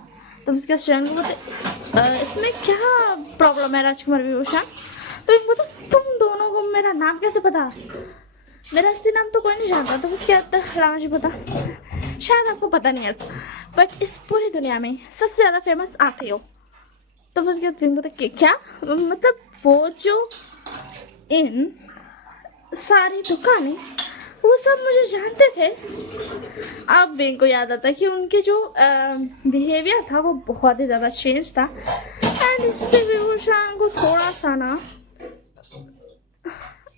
तब उसके शरण को बोलते इसमें क्या प्रॉब्लम है राजकुमार विभूषण। तो विंग बोलते तुम दोनों को मेरा नाम कैसे पता, मेरा असली नाम तो कोई नहीं जानता। तो उसके बाद रामा जी बोलता शायद आपको पता नहीं है बट इस पूरी दुनिया में सबसे ज़्यादा फेमस आप ही हो। तो उसके बाद विंग बोलता क्या मतलब वो जो इन सारी दुकानें वो सब मुझे जानते थे। अब विंग को याद आता कि उनके जो बिहेवियर था वो बहुत ही ज़्यादा चेंज था एंड इससे विभूषण को थोड़ा सा ना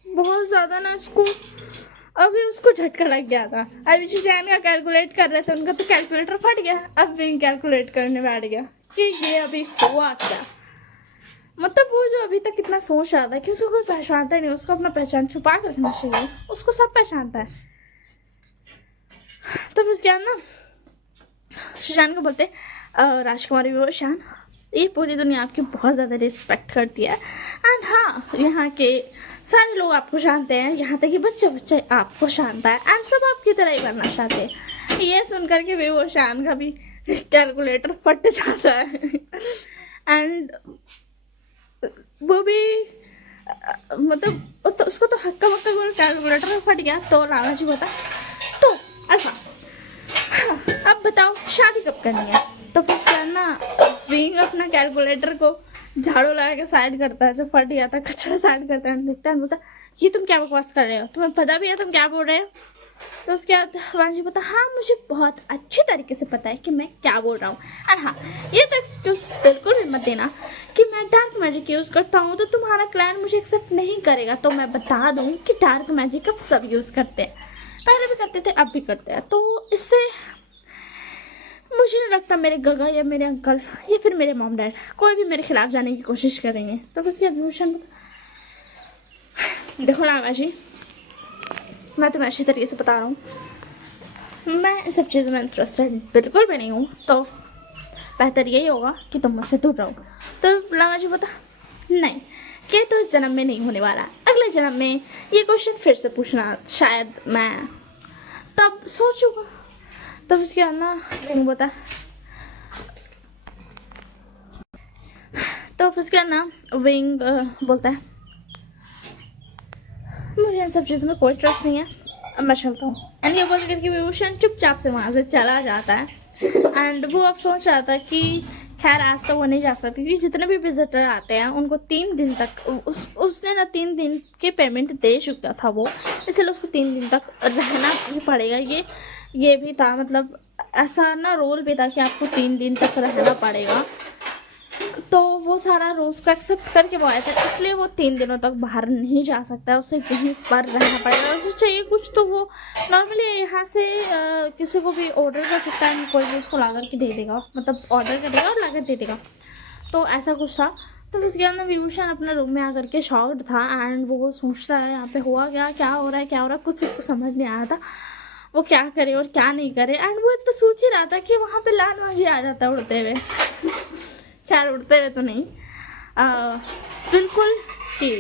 बहुत ज़्यादा ना इसको अभी उसको झटका लग गया था। अभी शिजान का कैलकुलेट कर रहे थे, उनका तो कैलकुलेटर फट गया, अब विंग कैलकुलेट करने बैठ गया कि ये अभी हुआ क्या। मतलब वो जो अभी तक इतना सोच रहा था कि उसको कोई पहचानता ही नहीं, उसको अपना पहचान छुपा कर रखना चाहिए, उसको सब पहचानता है। तब उसके बाद ना शिजान को बोलते राजकुमारी विभूषण ये पूरी दुनिया आपकी बहुत ज़्यादा रिस्पेक्ट करती है एंड हाँ यहाँ के सारे लोग आपको जानते हैं, यहाँ तक कि बच्चे आपको जानता है एंड सब आपकी तरह ही बनना चाहते हैं। ये सुन कर के विभूषण का भी कैलकुलेटर फट जाता है एंड वो भी मतलब तो उसको तो हक्का बक्का गोल कैलकुलेटर फट गया। तो रामा जी बता तो अल्फा हाँ, अब बताओ शादी कब करनी है। तो फिर उसके बाद ना विंग अपना कैलकुलेटर को झाड़ू लगा के साइड करता है, जो फट गया था कचरा साइड करता है, देखता है बोलता ये तुम क्या बकवास कर रहे हो, तुम्हें पता भी है तुम क्या बोल रहे हो। तो उसके बाद वांशी बोलता हाँ मुझे बहुत अच्छी तरीके से पता है कि मैं क्या बोल रहा हूँ और हाँ ये तो एक्सक्यूज बिल्कुल भी मत देना कि मैं डार्क मैजिक यूज़ करता हूँ तो तुम्हारा क्लैन मुझे एक्सेप्ट नहीं करेगा। तो मैं बता दूँ कि डार्क मैजिक अब सब यूज़ करते हैं, पहले भी करते थे अब भी करते हैं, तो इससे मुझे नहीं लगता मेरे गगा या मेरे अंकल या फिर मेरे मॉम डैड कोई भी मेरे खिलाफ जाने की कोशिश करेंगे। तो उसके विभूषण देखो लामा जी मैं तुम्हें अच्छी तरीके से बता रहा हूँ मैं इन सब चीज़ों में इंटरेस्टेड बिल्कुल भी नहीं हूँ, तो बेहतर यही होगा कि तुम मुझसे दूर रहो। तो लामा जी बता, नहीं, कि तो इस जन्म में नहीं होने वाला, अगले जन्म में ये क्वेश्चन फिर से पूछना, शायद मैं तब सोचूंगा। तब उसके बाद ना रिंग बता, तो उसके बाद ना विंग बोलता है मुझे इन सब चीज़ों में कोई ट्रस्ट नहीं है, अब मैं चलता हूँ। एंड ये बोल करके विभूषण चुपचाप से वहाँ से चला जाता है। एंड वो अब सोच रहा था कि खैर आज तो वो नहीं जा सकती, क्योंकि जितने भी विजिटर आते हैं उनको 3 दिन तक उसने ना 3 दिन के पेमेंट दे चुका था वो, इसलिए उसको 3 दिन तक रहना ही पड़ेगा। ये भी था, मतलब ऐसा ना रोल भी था कि आपको 3 दिन तक रहना पड़ेगा। तो वो सारा रोज को एक्सेप्ट करके वो आया था, इसलिए वो 3 दिनों तक बाहर नहीं जा सकता, उसे यहीं पर रहना पड़ेगा। उसे चाहिए कुछ तो वो नॉर्मली यहाँ से किसी को भी ऑर्डर कर सकता है, कोई भी उसको ला करके दे देगा, मतलब ऑर्डर करेगा और ला कर दे देगा, तो ऐसा कुछ था। तो उसके अंदर विभूषण अपने रूम में आकर के शॉक्ड था। एंड वो सोचता है यहाँ पे हुआ क्या हो रहा है, कुछ उसको समझ नहीं आया था वो क्या करे और क्या नहीं करे। एंड वो इतना सोच ही रहा था कि वहाँ पे लाल मांझी आ जाता है उड़ते हुए। खैर उड़ते हुए तो नहीं, बिल्कुल कि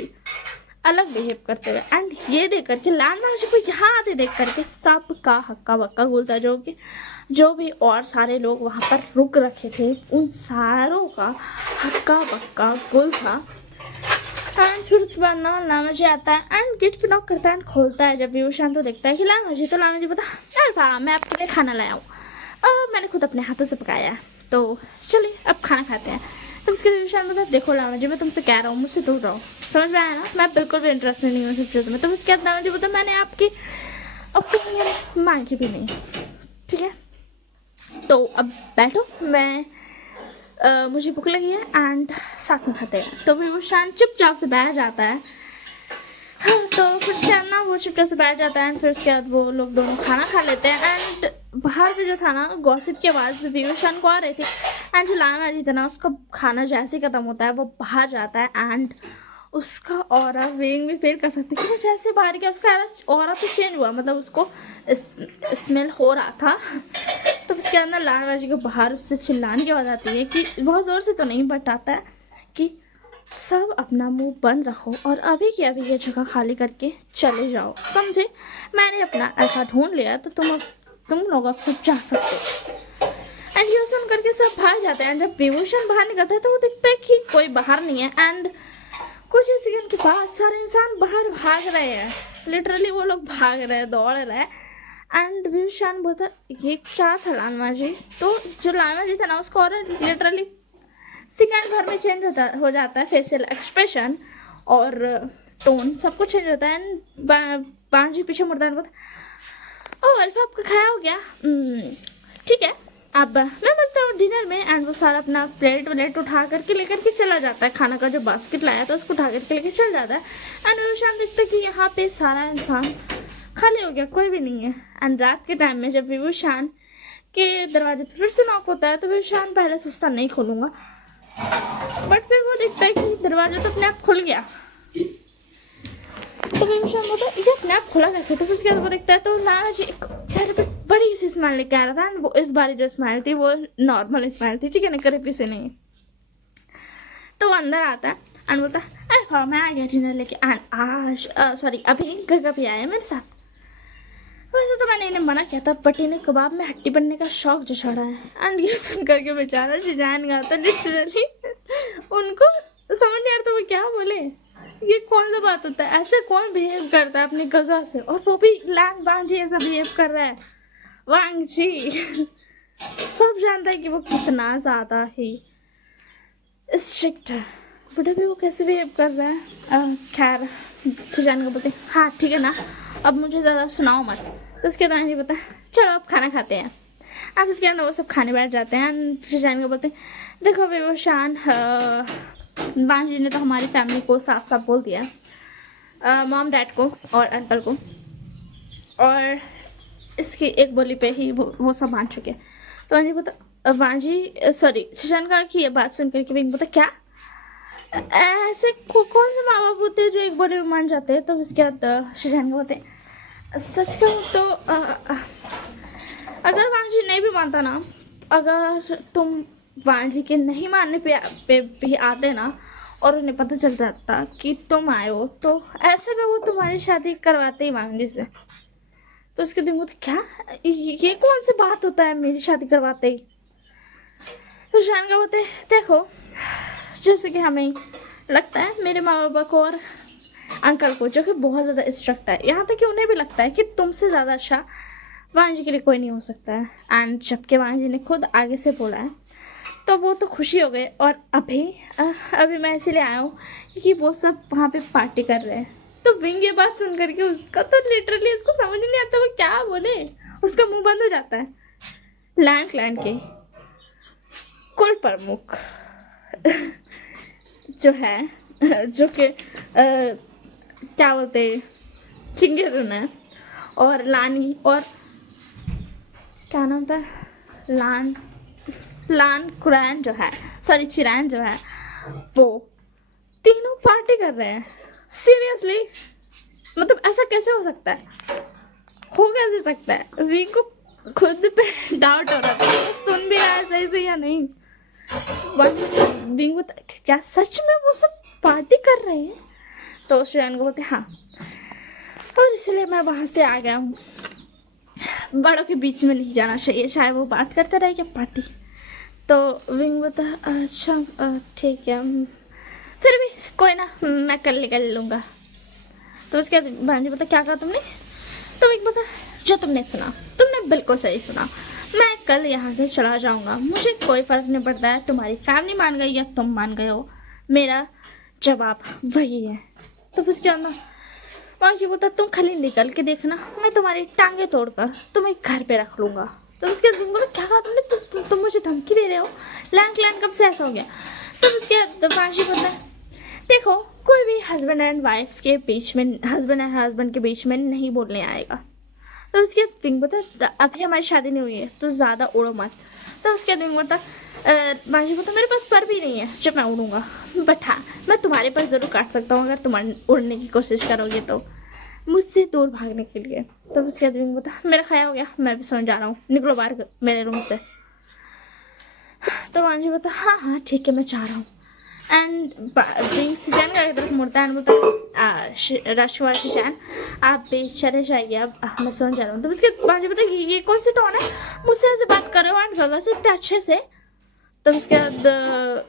अलग बिहेव करते हुए। एंड ये देख करके लाल मांझी को यहाँ आते देख करके सबका हक्का बक्का गुल था, जो भी और सारे लोग वहाँ पर रुक रखे थे उन सारों का हक्का बक्का गुल था। एंड फिर उसके बाद ना लाल मांझी आता है एंड गेट पे नॉक करता है एंड खोलता है। जब विभूषण तो देखता है कि लाल मांझी, तो लाल मांझी बता अल्फा मैं आपके लिए खाना लाया हूँ, मैंने खुद अपने हाथों से पकाया है, तो चलिए अब खाना खाते हैं। तो उसके विभूषण बता देखो लाल मांझी मैं तुमसे कह रहा हूँ मुझसे दूर रहो, समझ में आया ना, मैं बिल्कुल भी इंटरेस्टेड नहीं हूँ सब चीज़ों में। तो उसके बाद लाल मांझी बता मैंने आपकी ओपिनियन मांगी भी नहीं, ठीक है, तो अब बैठो, मैं मुझे भूख लगी है एंड साथ में खाते हैं। तो विभूषण चुपचाप से बैठ जाता है। हाँ, तो फिर उसके बाद ना वो चुपचाप से बैठ जाता है एंड फिर उसके बाद वो लोग दोनों खाना खा लेते हैं। एंड बाहर पे जो था ना गॉसिप की आवाज़ विभूषण को आ रही थी। एंड जो लाल मांझी था ना उसका खाना जैसे ही खत्म होता है वो बाहर जाता है एंड उसका ऑरा विंग भी फील कर सकते कि वो जैसे बाहर गया उसका ऑरा तो चेंज हुआ, मतलब उसको स्मेल हो रहा था। तो उसके अंदर लाल मांझी को बाहर उससे चिल्लाने की आवाज़ आती है कि बहुत ज़ोर से तो नहीं बट आता है कि सब अपना मुंह बंद रखो और अभी की अभी ये जगह खाली करके चले जाओ, समझे, मैंने अपना अल्फा ढूंढ लिया तो तुम लोग अब सब जा सकते हो। एंड ये सुन करके सब भाग जाते हैं। जब विभूषण बाहर निकलता है तो वो दिखता है कि कोई बाहर नहीं है। एंड कुछ ही सेकंड के बाद सारे इंसान बाहर भाग रहे हैं, लिटरली वो लोग भाग रहे हैं, दौड़ रहे हैं। एंड विभूषण बोलता ये क्या था लाल मांझी, तो जो लाल मांझी था ना उसको और लिटरली सेकंड भर में चेंज हो जाता है, फेशियल एक्सप्रेशन और टोन सब कुछ चेंज होता है। एंड मांझी पीछे मुड़ता है, ओह अल्फा आपका खाया हो गया, ठीक है अब मैं मिलता हूँ डिनर में। एंड वो सारा अपना प्लेट उठा करके लेकर के चला जाता है, खाना का जो बास्केट लाया था उसको उठा करके लेकर चल जाता है। एंड विभूषण देखता है कि यहाँ पे सारा इंसान खाली हो गया, कोई भी नहीं है। एंड रात के टाइम में जब विभूषण के दरवाजे पर फिर से नॉक होता है तो विभूषण पहले सोचता नहीं खोलूँगा, बट फिर वो देखता है कि दरवाजा तो अपने आप खुल गया। तो विभूषण बोलता है ये अपने आप खुला कैसे, तो फिर उसके बाद वो देखता है तो लाल मांझी एक चेहरे पे बड़ी सी स्माइल लेके आ रहा था। एंड वो इस बार जो स्माइल थी वो नॉर्मल स्माइल थी, ठीक है ना, क्रिपी से नहीं। तो वो अंदर आता है एंड बोलता है अल्फा मैं आ गया डिनर लेके। एंड आज सॉरी अभी गगा भी आया मेरे साथ। वैसे तो मैंने इन्हें मना किया था बट इन्हें कबाब में हड्डी बनने का शौक जो चढ़ा है। एंड ये सुन करके बेचारा शिजान गाता लिटरली उनको समझ नहीं आता वो क्या बोले, ये कौन सा बात होता है, ऐसे कौन बिहेव करता है अपने गगा से, और वो भी लांग बांझी ऐसा बिहेव कर रहा है। वांगजी सब जानता है कि वो कितना ज़्यादा ही स्ट्रिक्ट है, बट अभी वो कैसे बिहेव कर रहा है। खैर शिजान को बोलते हाँ ठीक है ना अब मुझे ज़्यादा सुनाओ मत। तो उसके बाद ये बता चलो अब खाना खाते हैं। अब उसके अंदर वो सब खाने बैठ जाते हैं। एंड शिजान को बोलते देखो विभूषण बांझी ने तो हमारी फैमिली को साफ साफ बोल दिया, मॉम डैड को और अंकल को, और इसकी एक बोली पे ही वो सब मान चुके हैं। तो बांझी बोलता बांझी सॉरी शिजान का कि ये बात सुन करके विंग बोलता क्या ऐसे कौन से माँ बाप होते हैं जो एक बोली में मान जाते हैं। तो उसके बाद शिजान को बोलते सच कहूँ तो अगर वांजी नहीं भी मानता ना, अगर तुम वांजी के नहीं मानने पे भी आते ना और उन्हें पता चल जाता कि तुम आए हो, तो ऐसे में वो तुम्हारी शादी करवाते ही वांजी से। तो उसके दिन वो तो क्या, ये कौन सी बात होता है मेरी शादी करवाते ही। तो शान का बोलते देखो, जैसे कि हमें लगता है मेरे माँ बाबा को और अंकल को, जो कि बहुत ज़्यादा स्ट्रिक्ट है, यहाँ तक कि उन्हें भी लगता है कि तुमसे ज़्यादा अच्छा वांजी के लिए कोई नहीं हो सकता है। एंड जबकि वांजी ने खुद आगे से बोला है तो वो तो खुशी हो गए। और अभी मैं इसीलिए आया हूँ क्योंकि वो सब वहाँ पे पार्टी कर रहे हैं। तो विंग ये बात सुन करके उसका तो लिटरली इसको समझ नहीं आता वो क्या बोले, उसका मुंह बंद हो जाता है। लैंड क्लैन के कुल प्रमुख जो है, जो कि क्या बोलते चिंगेरुन है, और लानी, और क्या नाम था, लान कुरैन जो है, सॉरी चिरैन जो है, वो तीनों पार्टी कर रहे हैं। सीरियसली, मतलब ऐसा कैसे हो सकता है, हो कैसे सकता है। विंग को खुद पे डाउट हो रहा था वो सुन भी रहा है सही से या नहीं। विंग क्या सच में वो सब पार्टी कर रहे हैं। तो श्रेयन को बोलते हाँ, और इसलिए मैं वहाँ से आ गया हूँ। बड़ों के बीच में नहीं जाना चाहिए, शायद वो बात करते रहे क्या पार्टी। तो विंग बोलता अच्छा ठीक है, फिर भी कोई ना, मैं कल निकल लूँगा। तो उसके बाद भांजी बोलता क्या कहा तुमने। तो विंग बोलता जो तुमने सुना तुमने बिल्कुल सही सुना, मैं कल यहाँ से चला जाऊँगा, मुझे कोई फ़र्क नहीं पड़ता है तुम्हारी फैमिली मान गई या तुम मान गए हो, मेरा जवाब वही है। तो उसके बाद वांजी बोलता तुम खाली निकल के देखना, मैं तुम्हारी टांगे तोड़कर तुम्हें घर पे रख लूँगा। तो उसके बाद बोला क्या कहा तुमने, तुम मुझे धमकी दे रहे हो, लैंड क्लैन कब से ऐसा हो गया। तो उसके बाद वांजी बोलता देखो, कोई भी हस्बैंड एंड वाइफ के बीच में, हस्बैंड एंड हस्बैंड के बीच में नहीं बोलने आएगा। तो उसके बाद विंग बोलता अभी हमारी शादी नहीं हुई है तो ज़्यादा उड़ो मत। तो उसके बाद विंग बोलता वांजी बोलता मेरे पास पर भी नहीं है जब मैं उड़ूँगा, बट हाँ मैं तुम्हारे पास ज़रूर काट सकता हूँ अगर तुम उड़ने की कोशिश करोगे तो, मुझसे दूर भागने के लिए। तो उसके बाद विंग बोलता मेरा खाया हो गया, मैं भी सोने जा रहा हूँ, निकलो बाहर मेरे रूम से। तो वांजी बोलता हाँ हाँ ठीक है मैं जा रहा हूँ। एंड विंग शिचैन का तरफ मुड़ता है, बोलता राजकुमार शिचैन आप भी चले जाइए, अब मैं सोने जा रहा हूँ। तो उसके वांजी बोलता ये कौन सी टोन है, मुझसे ऐसे बात कर रहे हो एंड गगा से इतने अच्छे से। तो उसके बाद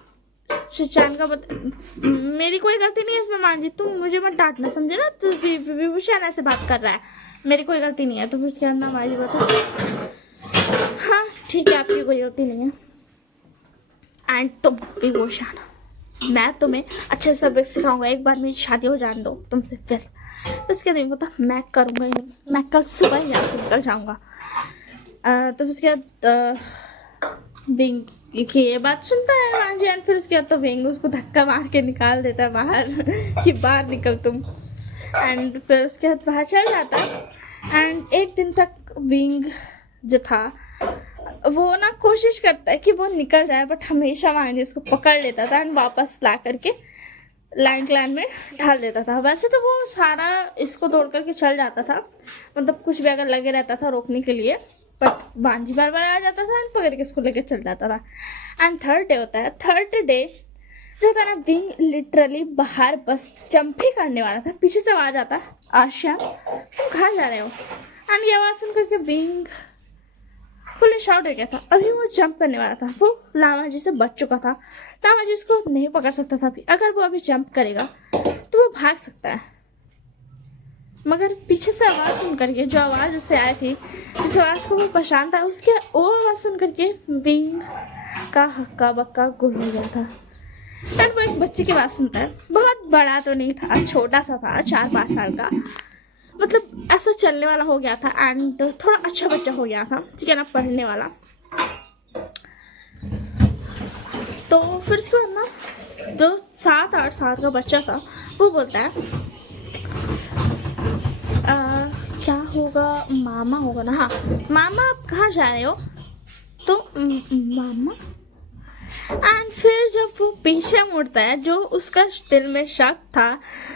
शिचैन का मेरी कोई गलती नहीं है इसमें मांजी, तुम मुझे मत डांटना समझे ना, तो विभूषण ऐसे बात कर रहा है, मेरी कोई गलती नहीं है। तो फिर उसके अंदर मांजी बता हाँ ठीक है आपकी कोई गलती नहीं है। एंड तुम विभूषण, मैं तुम्हें अच्छे से सबक सिखाऊंगा, एक बार मेरी शादी हो जाने दो तुमसे, फिर उसके दिन होता मैं करूँगा ही नहीं, मैं कल सुबह ही यहाँ से निकल जाऊँगा। तो उसके बाद विंग की ये बात सुनता है वांजी, एंड फिर उसके बाद तो विंग उसको धक्का मार के निकाल देता है बाहर कि बाहर निकल तुम। एंड फिर उसके बाद बाहर चल जाता है। एंड एक दिन तक विंग जो था वो ना कोशिश करता है कि वो निकल जाए, बट हमेशा वांजी उसको पकड़ लेता था एंड वापस ला करके लैंड क्लैन में ढाल देता था। वैसे तो वो सारा इसको तोड़ करके चल जाता था, मतलब कुछ भी अगर लगे रहता था रोकने के लिए, बट वांजी बार बार आ जाता था एंड पकड़ के इसको लेके चल जाता था। एंड थर्ड डे होता है, थर्ड डे जो था ना, विंग लिटरली बाहर बस जंप ही करने वाला था, पीछे से आवाज़ आता है आशिया तुम कहाँ जा रहे हो। एंड ये आवाज़ सुन करके विंग फुल शाउट हो गया था, अभी वो जंप करने वाला था, वो लामा जी से बच चुका था, लामा जी उसको नहीं पकड़ सकता था। अगर वो अभी जंप करेगा तो वो भाग सकता है, मगर पीछे से आवाज़ सुन करके, जो आवाज़ उससे आई थी, जिस आवाज़ को वो पहचान था, उसके वो आवाज़ सुन करके विंग का हक्का बक्का गुल हो गया था। एंड वो एक बच्चे की बात सुनता है, बहुत बड़ा तो नहीं था, छोटा सा था, 4-5 साल का, मतलब ऐसा चलने वाला हो गया था एंड थोड़ा अच्छा बच्चा हो गया था, ठीक है ना, पढ़ने वाला। तो फिर उसके बाद ना जो 7-8 साल का बच्चा था वो बोलता है क्या होगा, मामा होगा ना, हाँ मामा आप कहाँ जा रहे हो। तो मामा, एंड फिर जब वो पीछे मुड़ता है, जो उसका दिल में शक था,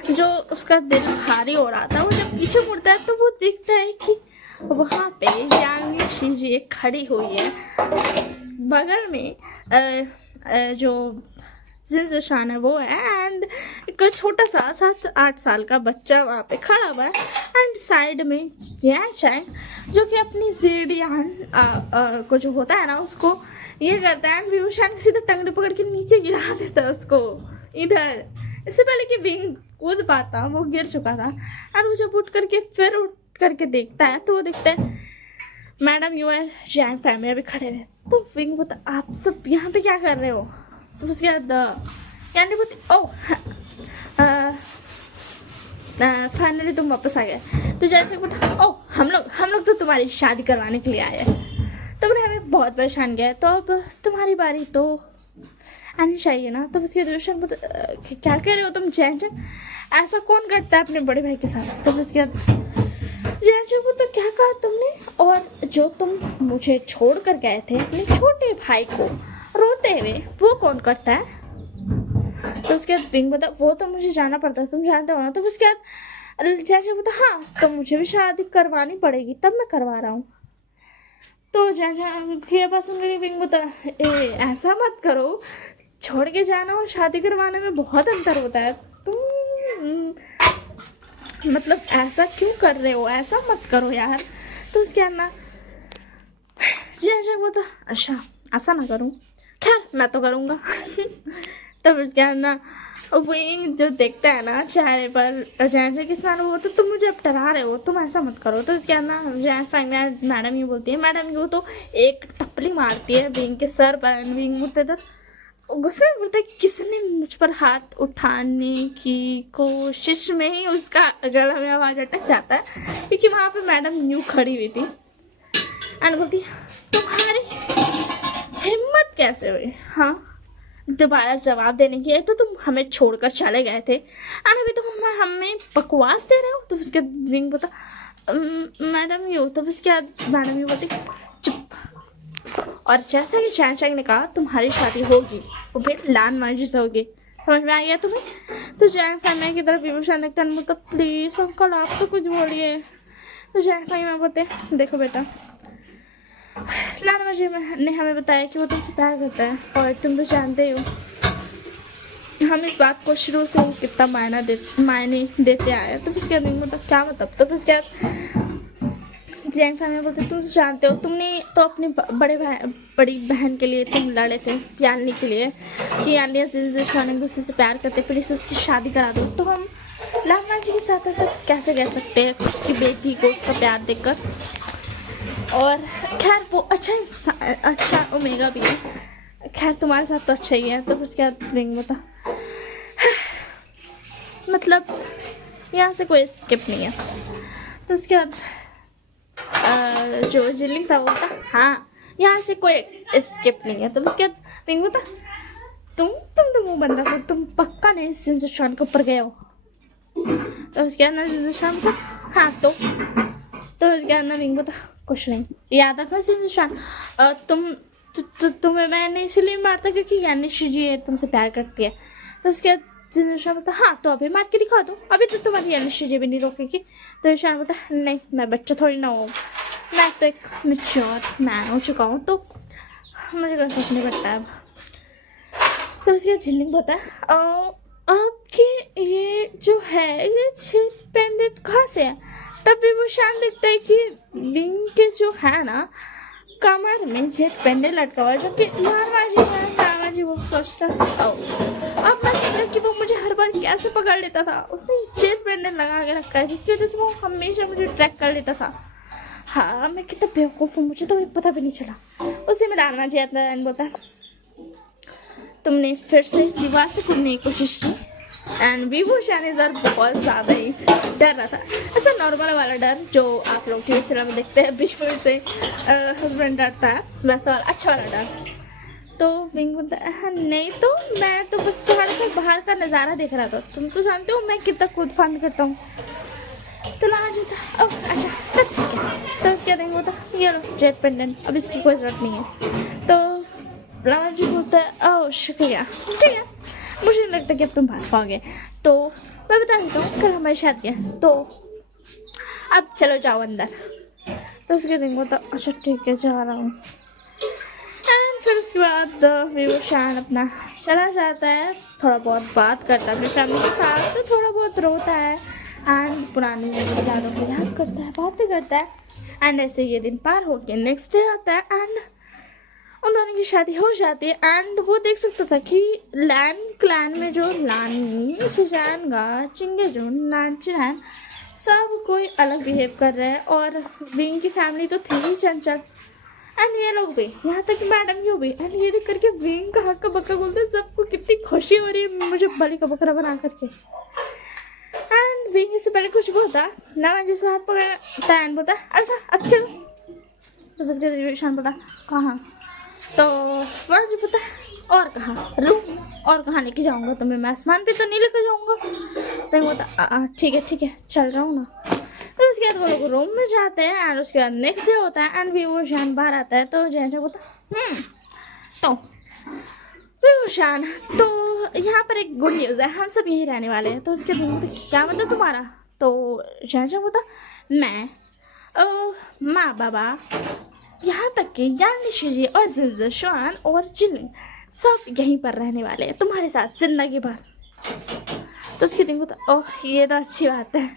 जो उसका दिल भारी हो रहा था, वो जब पीछे मुड़ता है तो वो दिखता है कि वहाँ पे जानवी जी एक खड़ी हुई है, बगल में जो जिनशान है वो है, एंड एक छोटा सा 7-8 साल का बच्चा वहाँ पे खड़ा हुआ है, एंड साइड में जैन चैंग जो कि अपनी जेडियान को जो होता है ना उसको ये करता है, एंड विभूषण सीधा टंगड़ी पकड़ के नीचे गिरा देता है उसको इधर। इससे पहले कि विंग कूद पाता वो गिर चुका था, एंड वो जब उठ करके देखता है तो वो देखता है madam you and Jain family अभी खड़े हुए। तो विंग बोलता आप सब यहाँ पे क्या कर रहे हो? तो उसके बाद कैंडी बोलती ओह फाइनली तुम वापस आ गए। तो जैसे बोलता ओह हम लोग तो तुम्हारी शादी करवाने के लिए आए हैं, तुमने हमें बहुत परेशान किया है, तो अब तुम्हारी बारी तो आनी चाहिए ना। तो उसके दूसरे क्या कह रहे हो तुम जैन? ऐसा कौन करता है अपने बड़े भाई के साथ? तो उसके बाद को तो क्या कहा तुमने? और जो तुम मुझे छोड़ कर गए थे अपने छोटे भाई को रोते हुए, वो कौन करता है? तो उसके बाद विंग बता वो तो मुझे जाना पड़ता है, तुम जानते हो ना। तो उसके बाद जैसे बता हाँ तो मुझे भी शादी करवानी पड़ेगी, तब मैं करवा रहा हूँ। तो जैसे बात सुन रही विंग बता ऐसा मत करो, छोड़ के जाना और शादी करवाने में बहुत अंतर होता है, तुम मतलब ऐसा क्यों कर रहे हो? ऐसा मत करो यार। तो उसके बाद ना जैसे बता अच्छा ऐसा ना करूँ, खैर मैं तो करूँगा। तब उसके बाद ना विंग जो देखता है ना चेहरे पर जैसे किस मैडम वो तो तुम मुझे अब डरा रहे हो, तुम ऐसा मत करो। तो उसके बाद ना जैन फाइनल मैडम ये बोलती है, मैडम वो तो एक टपली मारती है विंग के सर पर, विंग मुझसे इधर गुस्से में बोलता है किसने मुझ पर हाथ उठाने की कोशिश में ही उसका गला में आवाज अटक जाता है, क्योंकि वहाँ पे मैडम न्यू खड़ी हुई थी, एंड बोलती तुम्हारी हिम्मत कैसे हुई हाँ दोबारा जवाब देने की? है तो तुम हमें छोड़कर चले गए थे, और अभी तुम हमें बकवास दे रहे हो। तो उसके विंग बोलता मैडम यू। तो उसके बाद मैडम यू बोलती चुप, और जैसा कि चैन चैंग ने कहा तुम्हारी शादी होगी, वो फिर लान मार्जी से होगी, समझ में आ गया तुम्हें? तो जैन फैमिली की तरफ विभूषण देखता है, मतलब प्लीज अंकल आप तो कुछ बोलिए। तो जैन फैमिली बोलते देखो बेटा लान मार्जी ने हमें बताया कि वो तुमसे प्यार करता है, और तुम तो जानते हो हम इस बात को शुरू से ही कितना मायने देते आए। तो उसके बाद मतलब क्या मतलब? तो उसके बाद जैन फैमिली बोलते तुम तो जानते हो तुमने तो अपने बड़ी बहन के लिए तुम लड़े थे यानी के लिए कि यानी एक दूसरे से प्यार करते, प्लीज उसकी शादी करा दो। तो हम लामा जी के साथ ऐसा कैसे कह सकते हैं कि बेटी को उसका प्यार देकर? और खैर वो अच्छा ओमेगा भी है, खैर तुम्हारे साथ तो अच्छा ही है। तो उसके बाद रिंग बता मतलब यहाँ से कोई स्किप नहीं है। तो उसके बाद जो जिलिंग था वो था हाँ यहाँ से कोई स्किप नहीं है। तो उसके बाद रिंग बता तुम तो मुँह बंद रखो, तुम पक्का नहीं जिनशान के ऊपर गए हो? तो उसके बाद ना जिनशान बता हाँ तो उसके बाद ना रिंग बता कुछ नहीं, याद रखना जिनशान तुम्हें मैंने इसलिए मारता क्योंकि यानिश जी तुमसे प्यार करती है। तो उसके बाद जिनशान बता हाँ तो अभी मार के दिखा दो, अभी तो तुम्हारी यानिश जी भी नहीं रोकेगी। तो जिनशान बता नहीं मैं बच्चा थोड़ी ना हूँ, मैं तो एक मैच्योर मैन हो चुका हूँ, तो मुझे कोई फर्क नहीं पड़ता अब। तो उसके बाद झिल्लिंग बता आपके ये जो है ये छेद पेंडेंट कहाँ से है? तब भी वो शान दिखता है कि विंग के जो है ना कमर में जेट पेंडेंट लटका हुआ है, जो कि मामा जी वो सोचता अब मैं सोच रही कि वो मुझे हर बार कैसे पकड़ लेता था, उसने जेट पेंडेंट लगा के रखा है जिसकी वजह से वो हमेशा मुझे ट्रैक कर लेता था। हाँ मैं कितना बेवकूफ़ हूँ, मुझे तो पता भी नहीं चला। उसने मेरा आना जी आता है बोलता तुमने फिर से दीवार से कूदने की कोशिश की, एंड विभूषण इस बार बहुत ज़्यादा ही डर रहा था, ऐसा नॉर्मल वाला डर जो आप लोग टीवी सीरियल में देखते हैं बीच में से हस्बैंड डरता है, वैसा वाला अच्छा वाला डर। तो विंग बोलता है नहीं तो मैं तो बस तुम्हारे साथ बाहर का नज़ारा देख रहा था, तुम तो जानते हो मैं कितना कूद फांद करता हूँ। तो लाना जाता अच्छा तब ठीक है। तो उसके बाद होता ये लो जेट पेंडेंट, अब इसकी कोई ज़रूरत नहीं है। तो लाना जी बोलता है ओह शुक्रिया ठीक है, मुझे नहीं लगता कि अब तुम भाग पाओगे। तो मैं बता देता हूँ कल हमारी शादी है, तो अब चलो जाओ अंदर। तो उसके दिन बोलता अच्छा ठीक है जा रहा हूँ। एंड फिर उसके बाद विवशान अपना चला जाता है, थोड़ा बहुत बात करता है अपनी फैमिली के साथ, तो थोड़ा बहुत रोता है एंड पुरानी यादों को याद करता है, बातें करता है। एंड ऐसे ये दिन पार हो गया, नेक्स्ट डे आता है एंड उन दोनों की शादी हो जाती है। एंड वो देख सकता था कि लैन क्लैन में जो लानी, सुजैन गा, चिंगेजून, नानचिरैन सब कोई अलग बिहेव कर रहे हैं और विंग की फैमिली तो थी ही चंचल, एंड ये लोग भी, यहाँ तक मैडम यू भी। एंड ये देख करके विंग का हक्का बक्का बोलते सबको कितनी खुशी हो रही है मुझे बलि का बकरा बना करके। एंड विंग इससे पहले कुछ बोलता ना, जिसको हाथ पकड़ा एंड बोलता अल्फा अब चलो, तो बस गए शान बोला कहाँ, तो वहाँ जो पता और कहाँ रूम, और कहाँ लेके जाऊँगा तुम्हें, मैं आसमान पे तो नहीं लेकर जाऊँगा। तो बोलता ठीक है चल रहा हूँ ना। तो उसके बाद वो लोग रूम में जाते हैं एंड उसके बाद नेक्स्ट डे होता है एंड विवशान बाहर आता है। तो जैसे बोलता तो विवशान तो यहाँ पर एक गुड न्यूज़ है, हम सब यहीं रहने वाले हैं। तो उसके बाद क्या मतलब तुम्हारा, तो जैसे बोलता मैं माँ बाबा यहाँ तक कि यानिशी जी और जिंजर शुआन और जिलिंग सब यहीं पर रहने वाले हैं तुम्हारे साथ जिंदगी भर। तो उसके दिन बोलता ओह ये तो अच्छी बात है।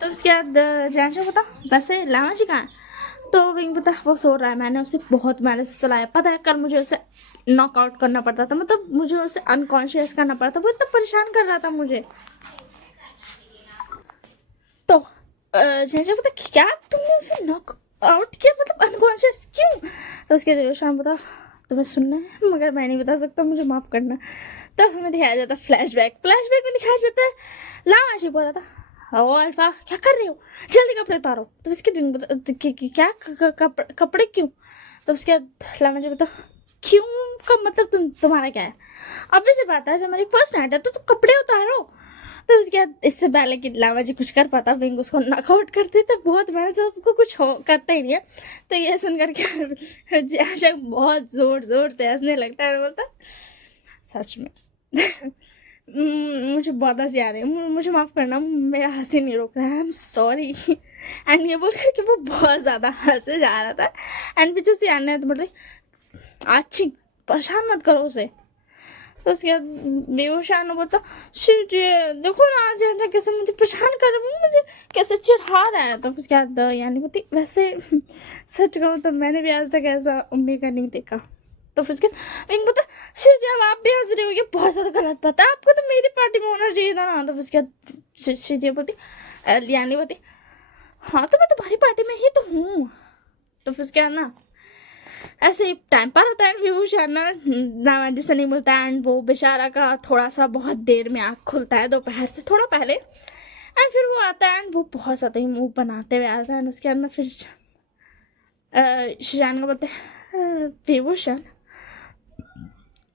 तो उसके बाद जैसे बोलता वैसे लामा जी कहाँ है, तो विंग बोलता वो सो रहा है, मैंने उसे बहुत मेहनत से सुलाया, पता है कल मुझे उसे नॉकआउट करना पड़ता था, मतलब मुझे उसे अनकॉन्शियस करना पड़ता था, वो इतना परेशान कर रहा था मुझे। तो जैसे बोलता क्या तुमने उसे नॉक आउट किया, मतलब अनकॉन्शियस क्यों। तो उसके दिन शाम बता तुम्हें सुनना है मगर मैं नहीं बता सकता, मुझे माफ़ करना। तब हमें दिखाया जाता फ्लैशबैक में दिखाया जाता है लामाशी बोल रहा था ओ अल्फा क्या कर रही हो, जल्दी कपड़े उतारो। तो उसके दिन क्या कपड़े क्यों। तो उसके बाद लामाशी बता क्यों का मतलब तुम्हारा क्या है, अब से बात है जब हमारी फर्स्ट नाइट है तो कपड़े उतारो। तो उसके बाद इससे पहले कि लामा जी कुछ कर पाता विंग उसको नॉकआउट करते थे, बहुत मेहनत से उसको कुछ करता ही नहीं है। तो ये सुन करके जैसे बहुत जोर से हंसने लगता है, बोलता सच में मुझे बहुत हंसी आ रही है, मुझे माफ़ करना, मेरा हंसी नहीं रोक रहा है, आई एम सॉरी। एंड ये बोल करके वो बहुत ज़्यादा हंसे जा रहा था। एंड फिर जैसे आने तो बोल रही अच्छी परेशान मत करो उसे। तो उसके बाद बेहोशान बोलता शिव जी देखो ना आज कैसे मुझे परेशान कर रहा है, मुझे कैसे चिढ़ा रहा है। तो उसके बाद यानी बोलती वैसे सच कहूँ तो मैंने भी आज तक ऐसा उम्मी का नहीं देखा। तो फिर उसके बाद बोलता शिव जी अब आप भी हंस रहे हो, ये बहुत ज़्यादा गलत बात है, आपको तो मेरी पार्टी में होना चाहिए था ना। तो उसके बाद शिव जी बोलती यानी बोलती हाँ तो मैं तुम्हारी पार्टी में ही तो हूँ। तो फिर उसके बाद ना ऐसे ही टाइम पार होता है, विभूषण ना जिसे नहीं मिलता है एंड वो बेचारा का थोड़ा सा बहुत देर में आँख खुलता है दोपहर से थोड़ा पहले। एंड फिर वो आता है एंड वो बहुत ज़्यादा ही मुँह बनाते हुए आता है एंड उसके अंदर फिर शिजान को बोलते हैं विभूषण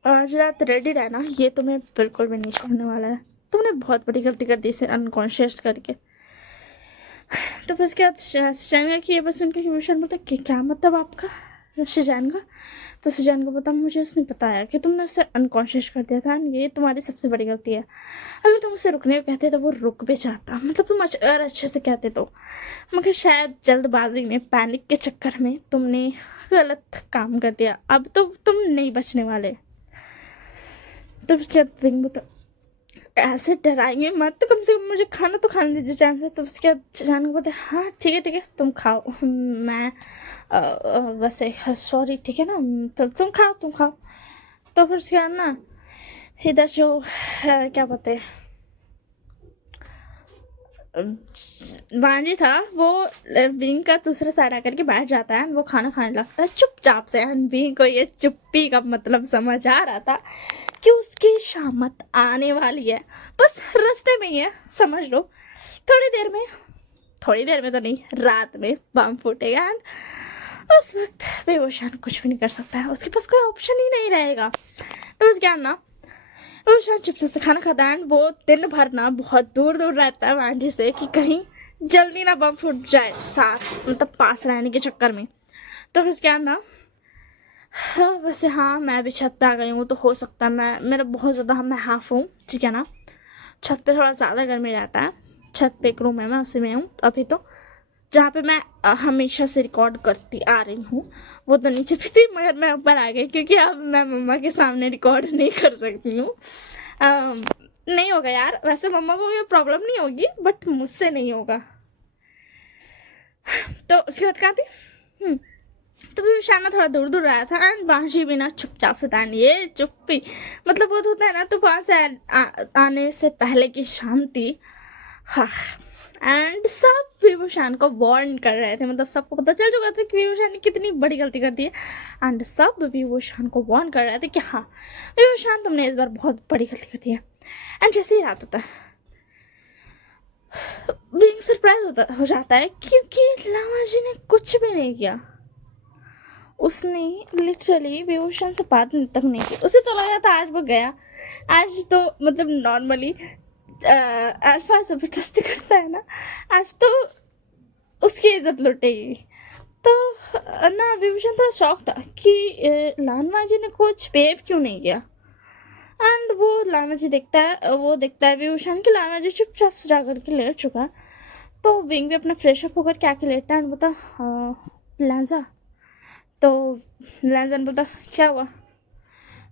आज रात रेडी रहना, ये तुम्हें बिल्कुल भी नहीं छोड़ने वाला है, तुमने बहुत बड़ी गलती कर दी इसे अनकॉन्शियस करके। तो फिर उसके बाद शिजान की ये बस सुन के विभूषण बोलते क्या मतलब आपका शिजान का। तो शिजान को पता मुझे उसने बताया कि तुमने उसे अनकॉन्शियस कर दिया था, ये तुम्हारी सबसे बड़ी गलती है, अगर तुम उसे रुकने को कहते तो वो रुक भी जाता, मतलब तुम अगर अच्छे से कहते तो, मगर शायद जल्दबाजी में पैनिक के चक्कर में तुमने गलत काम कर दिया, अब तो तुम नहीं बचने वाले। तो उसके बाद ऐसे डराएंगे मत, तो कम से कम मुझे खाना तो खाने दीजिए चैन से। तो उसके बाद जान को बोलते हाँ ठीक है तुम खाओ, मैं वैसे सॉरी ठीक है ना, तो तुम खाओ। तो फिर उसके बाद ना इधर जो क्या बोलते वांजी था वो विंग का दूसरा साइड आकर के बैठ जाता है, वो खाना खाने लगता है चुपचाप से। विंग को ये चुप्पी का मतलब समझ आ रहा था कि उसकी शामत आने वाली है, बस रास्ते में ही है, समझ लो थोड़ी देर में तो नहीं, रात में बम फूटेगा एंड उस वक्त बेहोशान कुछ भी नहीं कर सकता है, उसके पास कोई ऑप्शन ही नहीं रहेगा। तो उस क्या ना वो शायद चुपचाप से खाना खाता है, वो दिन भर ना बहुत दूर रहता है वांडी से कि कहीं जल्दी ना बम फूट जाए, साथ मतलब पास रहने के चक्कर में। तो फिर क्या ना वैसे हाँ मैं भी छत पे आ गई हूँ, तो हो सकता है मेरा बहुत ज़्यादा मैं हाफ हूँ ठीक है ना, छत पे थोड़ा ज़्यादा गर्मी रहता है, छत पे एक रूम है मैं उसी में हूँ अभी तो जहाँ पे मैं हमेशा से रिकॉर्ड करती आ रही हूँ, वो तो नीचे भी थी मगर मैं ऊपर आ गई क्योंकि अब मैं मम्मा के सामने रिकॉर्ड नहीं कर सकती हूँ। नहीं होगा यार, वैसे मम्मा को ये प्रॉब्लम नहीं होगी बट मुझसे नहीं होगा। तो उसके बाद कहाँ थी? तो भी शाना थोड़ा दूर दूर रहा था एंड बांशी भी ना चुपचाप से था। ये चुप्पी मतलब वो होता है ना, तो वहाँ से आने से पहले की शांति। हाँ, एंड सब विभूषण को वार्न कर रहे थे, मतलब सबको पता चल चुका था कि विभूषण ने कितनी बड़ी गलती कर दी है एंड सब विभूषण को वार्न कर रहे थे कि हाँ विभूषण तुमने इस बार बहुत बड़ी गलती कर दी है। एंड जैसे ही रात होता है बीइंग सरप्राइज हो जाता है क्योंकि लामा जी ने कुछ भी नहीं किया। उसने लिटरली विभूषण से बात तक नहीं की। उसे तो लग रहा था आज वो गया, आज तो मतलब नॉर्मली अल्फा जबरदस्ती करता है ना, आज तो उसकी इज्जत लुटेगी। तो ना विभूषण थोड़ा शौक था कि लामा जी ने कुछ बेव क्यों नहीं किया। एंड वो लामा जी देखता है विभूषण की लामा जी चुपचाप से जा करके लेट चुका। तो विंग भी अपना फ्रेश अप होकर क्या के लेटता है एंड बोलता लांजा। तो लांजा ने बोलता क्या हुआ।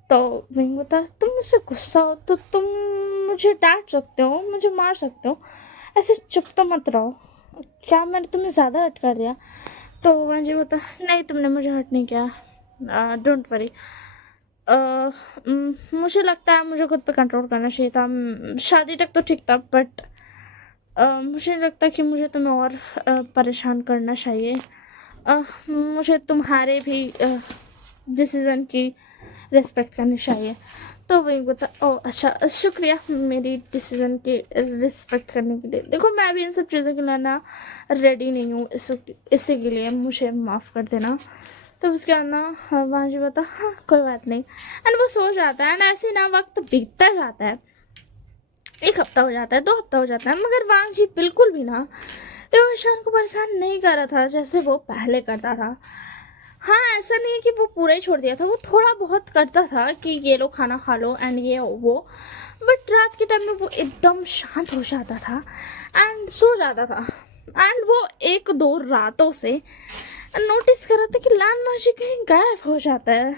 तो विंग बोलता तुम मुझसे गुस्सा हो तो तुम मुझे डांट सकते हो, मुझे मार सकते हो, ऐसे चुप तो मत रहो, क्या मैंने तुम्हें ज़्यादा हर्ट कर दिया। तो वांजी बोलता नहीं तुमने मुझे हर्ट नहीं किया, डोंट वरी। मुझे लगता है मुझे खुद पे कंट्रोल करना चाहिए था। शादी तक तो ठीक था बट मुझे लगता है कि मुझे तुम्हें और परेशान करना चाहिए। मुझे तुम्हारे भी डिसीज़न की रिस्पेक्ट करनी चाहिए। तो वही बता ओ अच्छा शुक्रिया मेरी डिसीज़न की रिस्पेक्ट करने के लिए। देखो मैं भी इन सब चीज़ों के लिए ना रेडी नहीं हूँ, इसी के लिए मुझे माफ़ कर देना। तो उसके बाद ना वांजी बता हाँ कोई बात नहीं एंड वो सो जाता है एंड ऐसे ना वक्त बीतता जाता है। 1 हफ्ता हो जाता है, 2 हफ्ता हो जाता है मगर वांजी बिल्कुल भी ना विभूषण को परेशान नहीं कर रहा था जैसे वो पहले करता था। हाँ ऐसा नहीं है कि वो पूरा ही छोड़ दिया था, वो थोड़ा बहुत करता था कि ये लो खाना खा लो एंड ये वो, बट रात के टाइम में वो एकदम शांत हो जाता था एंड सो जाता था। एंड वो 1-2 रातों से नोटिस कर रहा था कि लान माजी कहीं गायब हो जाता है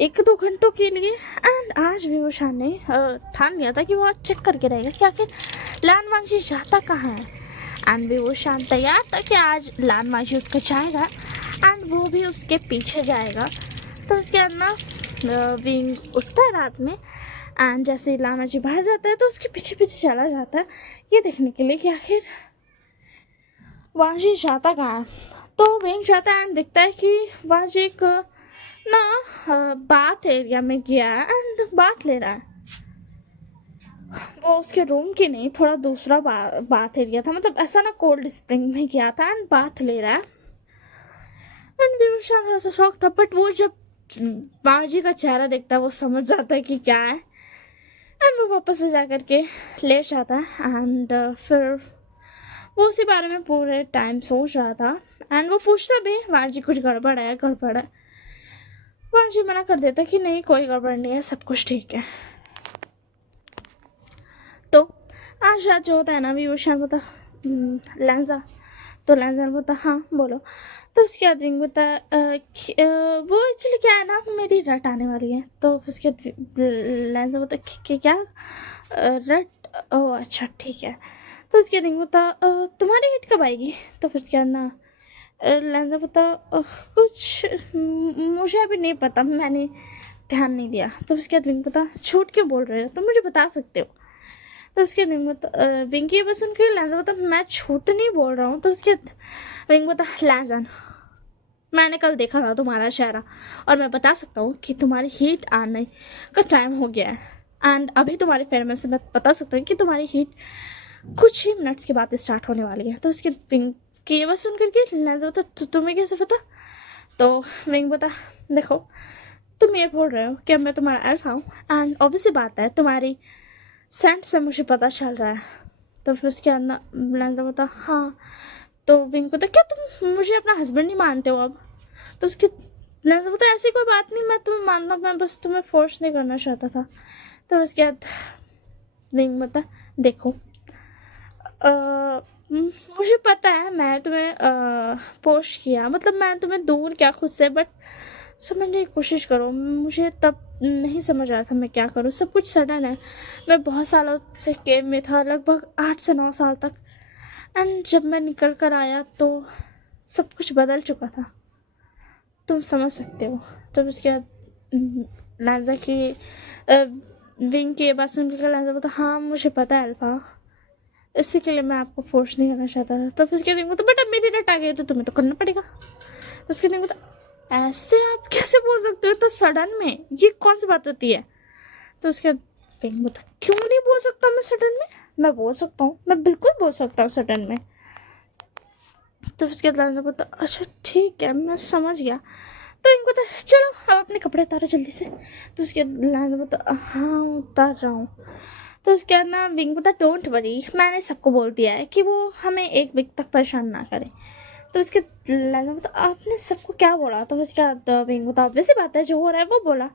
1-2 घंटों के लिए। एंड आज विभूषण ने ठान लिया था कि वो चेक करके रहेगा कि आखिर लान माजी जाता कहाँ है। एंड विभूषण तैयार था कि आज लान माजी उठ कर जाएगा एंड वो भी उसके पीछे जाएगा। तो उसके बाद ना विंग उठता है रात में एंड जैसे ही लामा जी बाहर जाता है तो उसके पीछे पीछे चला जाता है ये देखने के लिए कि आखिर वांजी जाता कहाँ है। तो विंग जाता है एंड दिखता है कि वांजी एक ना बाथ एरिया में गया है एंड बात ले रहा है। वो उसके रूम की नहीं, थोड़ा दूसरा बाथ एरिया था, मतलब ऐसा ना कोल्ड स्प्रिंग में गया था एंड बाथ ले रहा है। एंड विभूषण थोड़ा सा शौक था बट वो जब बांजी का चेहरा देखता है वो समझ जाता है कि क्या है एंड वो वापस से जा करके लेट जाता है। एंड फिर वो उसी बारे में पूरे टाइम सोच रहा था एंड वो पूछता भी बांजी कुछ गड़बड़ है। बांजी मना कर देता कि नहीं कोई गड़बड़ नहीं है, सब कुछ ठीक है। तो आज रात जो होता है ना विभूषण बोलता लैंजा। तो लैंजा ने बोलता हाँ बोलो। तो उसके बाद विंग बोलता वो एक्चुअली क्या है ना मेरी रट आने वाली है। तो उसके लैंजा बोलता क्या रट, ओह अच्छा ठीक है। तो उसके बाद बोलता तुम्हारी हिट कब आएगी। तो फिर क्या ना लैंजा बोलता कुछ मुझे अभी नहीं पता, मैंने ध्यान नहीं दिया। तो उसके बाद विंग बोलता झूठ क्यों बोल रहे हो, तुम मुझे बता सकते हो। तो उसके विंग की बस सुन के लैंजा बोलता मैं झूठ नहीं बोल रहा हूँ। तो उसके विंग बोलता लैंजन मैंने कल देखा था तुम्हारा चेहरा और मैं बता सकता हूँ कि तुम्हारी हीट आने का टाइम हो गया है एंड अभी तुम्हारे फेयर में से मैं बता सकता हूँ कि तुम्हारी हीट कुछ ही मिनट्स के बाद स्टार्ट होने वाली है। तो उसके विंग की ये बात सुन करके लैंजा बोलता तुम्हें कैसे पता। तो विंग बता देखो तुम ये बोल रहे हो कि अब मैं तुम्हारा एल्फा हूँ एंड ऑब्वियसली बात है तुम्हारी सेंट से मुझे पता चल रहा है। तो फिर उसके अंदर लैंजा बोलता हाँ। तो विंग बोलता क्या तुम मुझे अपना हस्बैंड नहीं मानते हो अब। तो उसके लैंजा बोलता ऐसी कोई बात नहीं, मैं तुम्हें मानता हूँ, मैं बस तुम्हें फोर्स नहीं करना चाहता था। तो उसके बाद विंग बोलता देखो मुझे पता है मैं तुम्हें पोस्ट किया, मतलब मैं तुम्हें दूर क्या खुद से, बट समझने की कोशिश करो। मुझे तब नहीं समझ आया था मैं क्या करूँ, सब कुछ सडन है। मैं बहुत सालों से केव में था, लगभग 8 से 9 साल तक, एंड जब मैं निकल कर आया तो सब कुछ बदल चुका था, तुम समझ सकते हो। तब उसके बाद लांजा की विंग की ये बात सुन के लांजा बोला, हाँ मुझे पता है अल्फा, इसी के लिए मैं आपको फोर्स नहीं करना चाहता था। तो उसके दिन तो बेटा मेरी रट आ गई तो तुम्हें तो करना पड़ेगा। तो उसके दिन तो ऐसे आप कैसे बोल सकते हो तो सडन में, ये कौन सी बात होती है। तो उसके बाद क्यों नहीं बोल सकता मैं सडन में, मैं बोल सकता हूँ, मैं बिल्कुल बोल सकता हूँ सडन में। तो उसके बाद बोलता अच्छा ठीक है मैं समझ गया। तो इनको तो चलो अब अपने कपड़े उतारो जल्दी से। तो उसके बाद बोलता हाँ उतार रहा हूँ। तो उसके बाद ना विंग बोलता डोंट वरी, मैंने सबको बोल दिया है कि वो हमें एक वीक तक परेशान ना करे। तो उसके लाजा बोलता आपने सबको क्या बोला। तो उसके बाद विंग बोलता वैसी बात है जो हो रहा है वो बोला।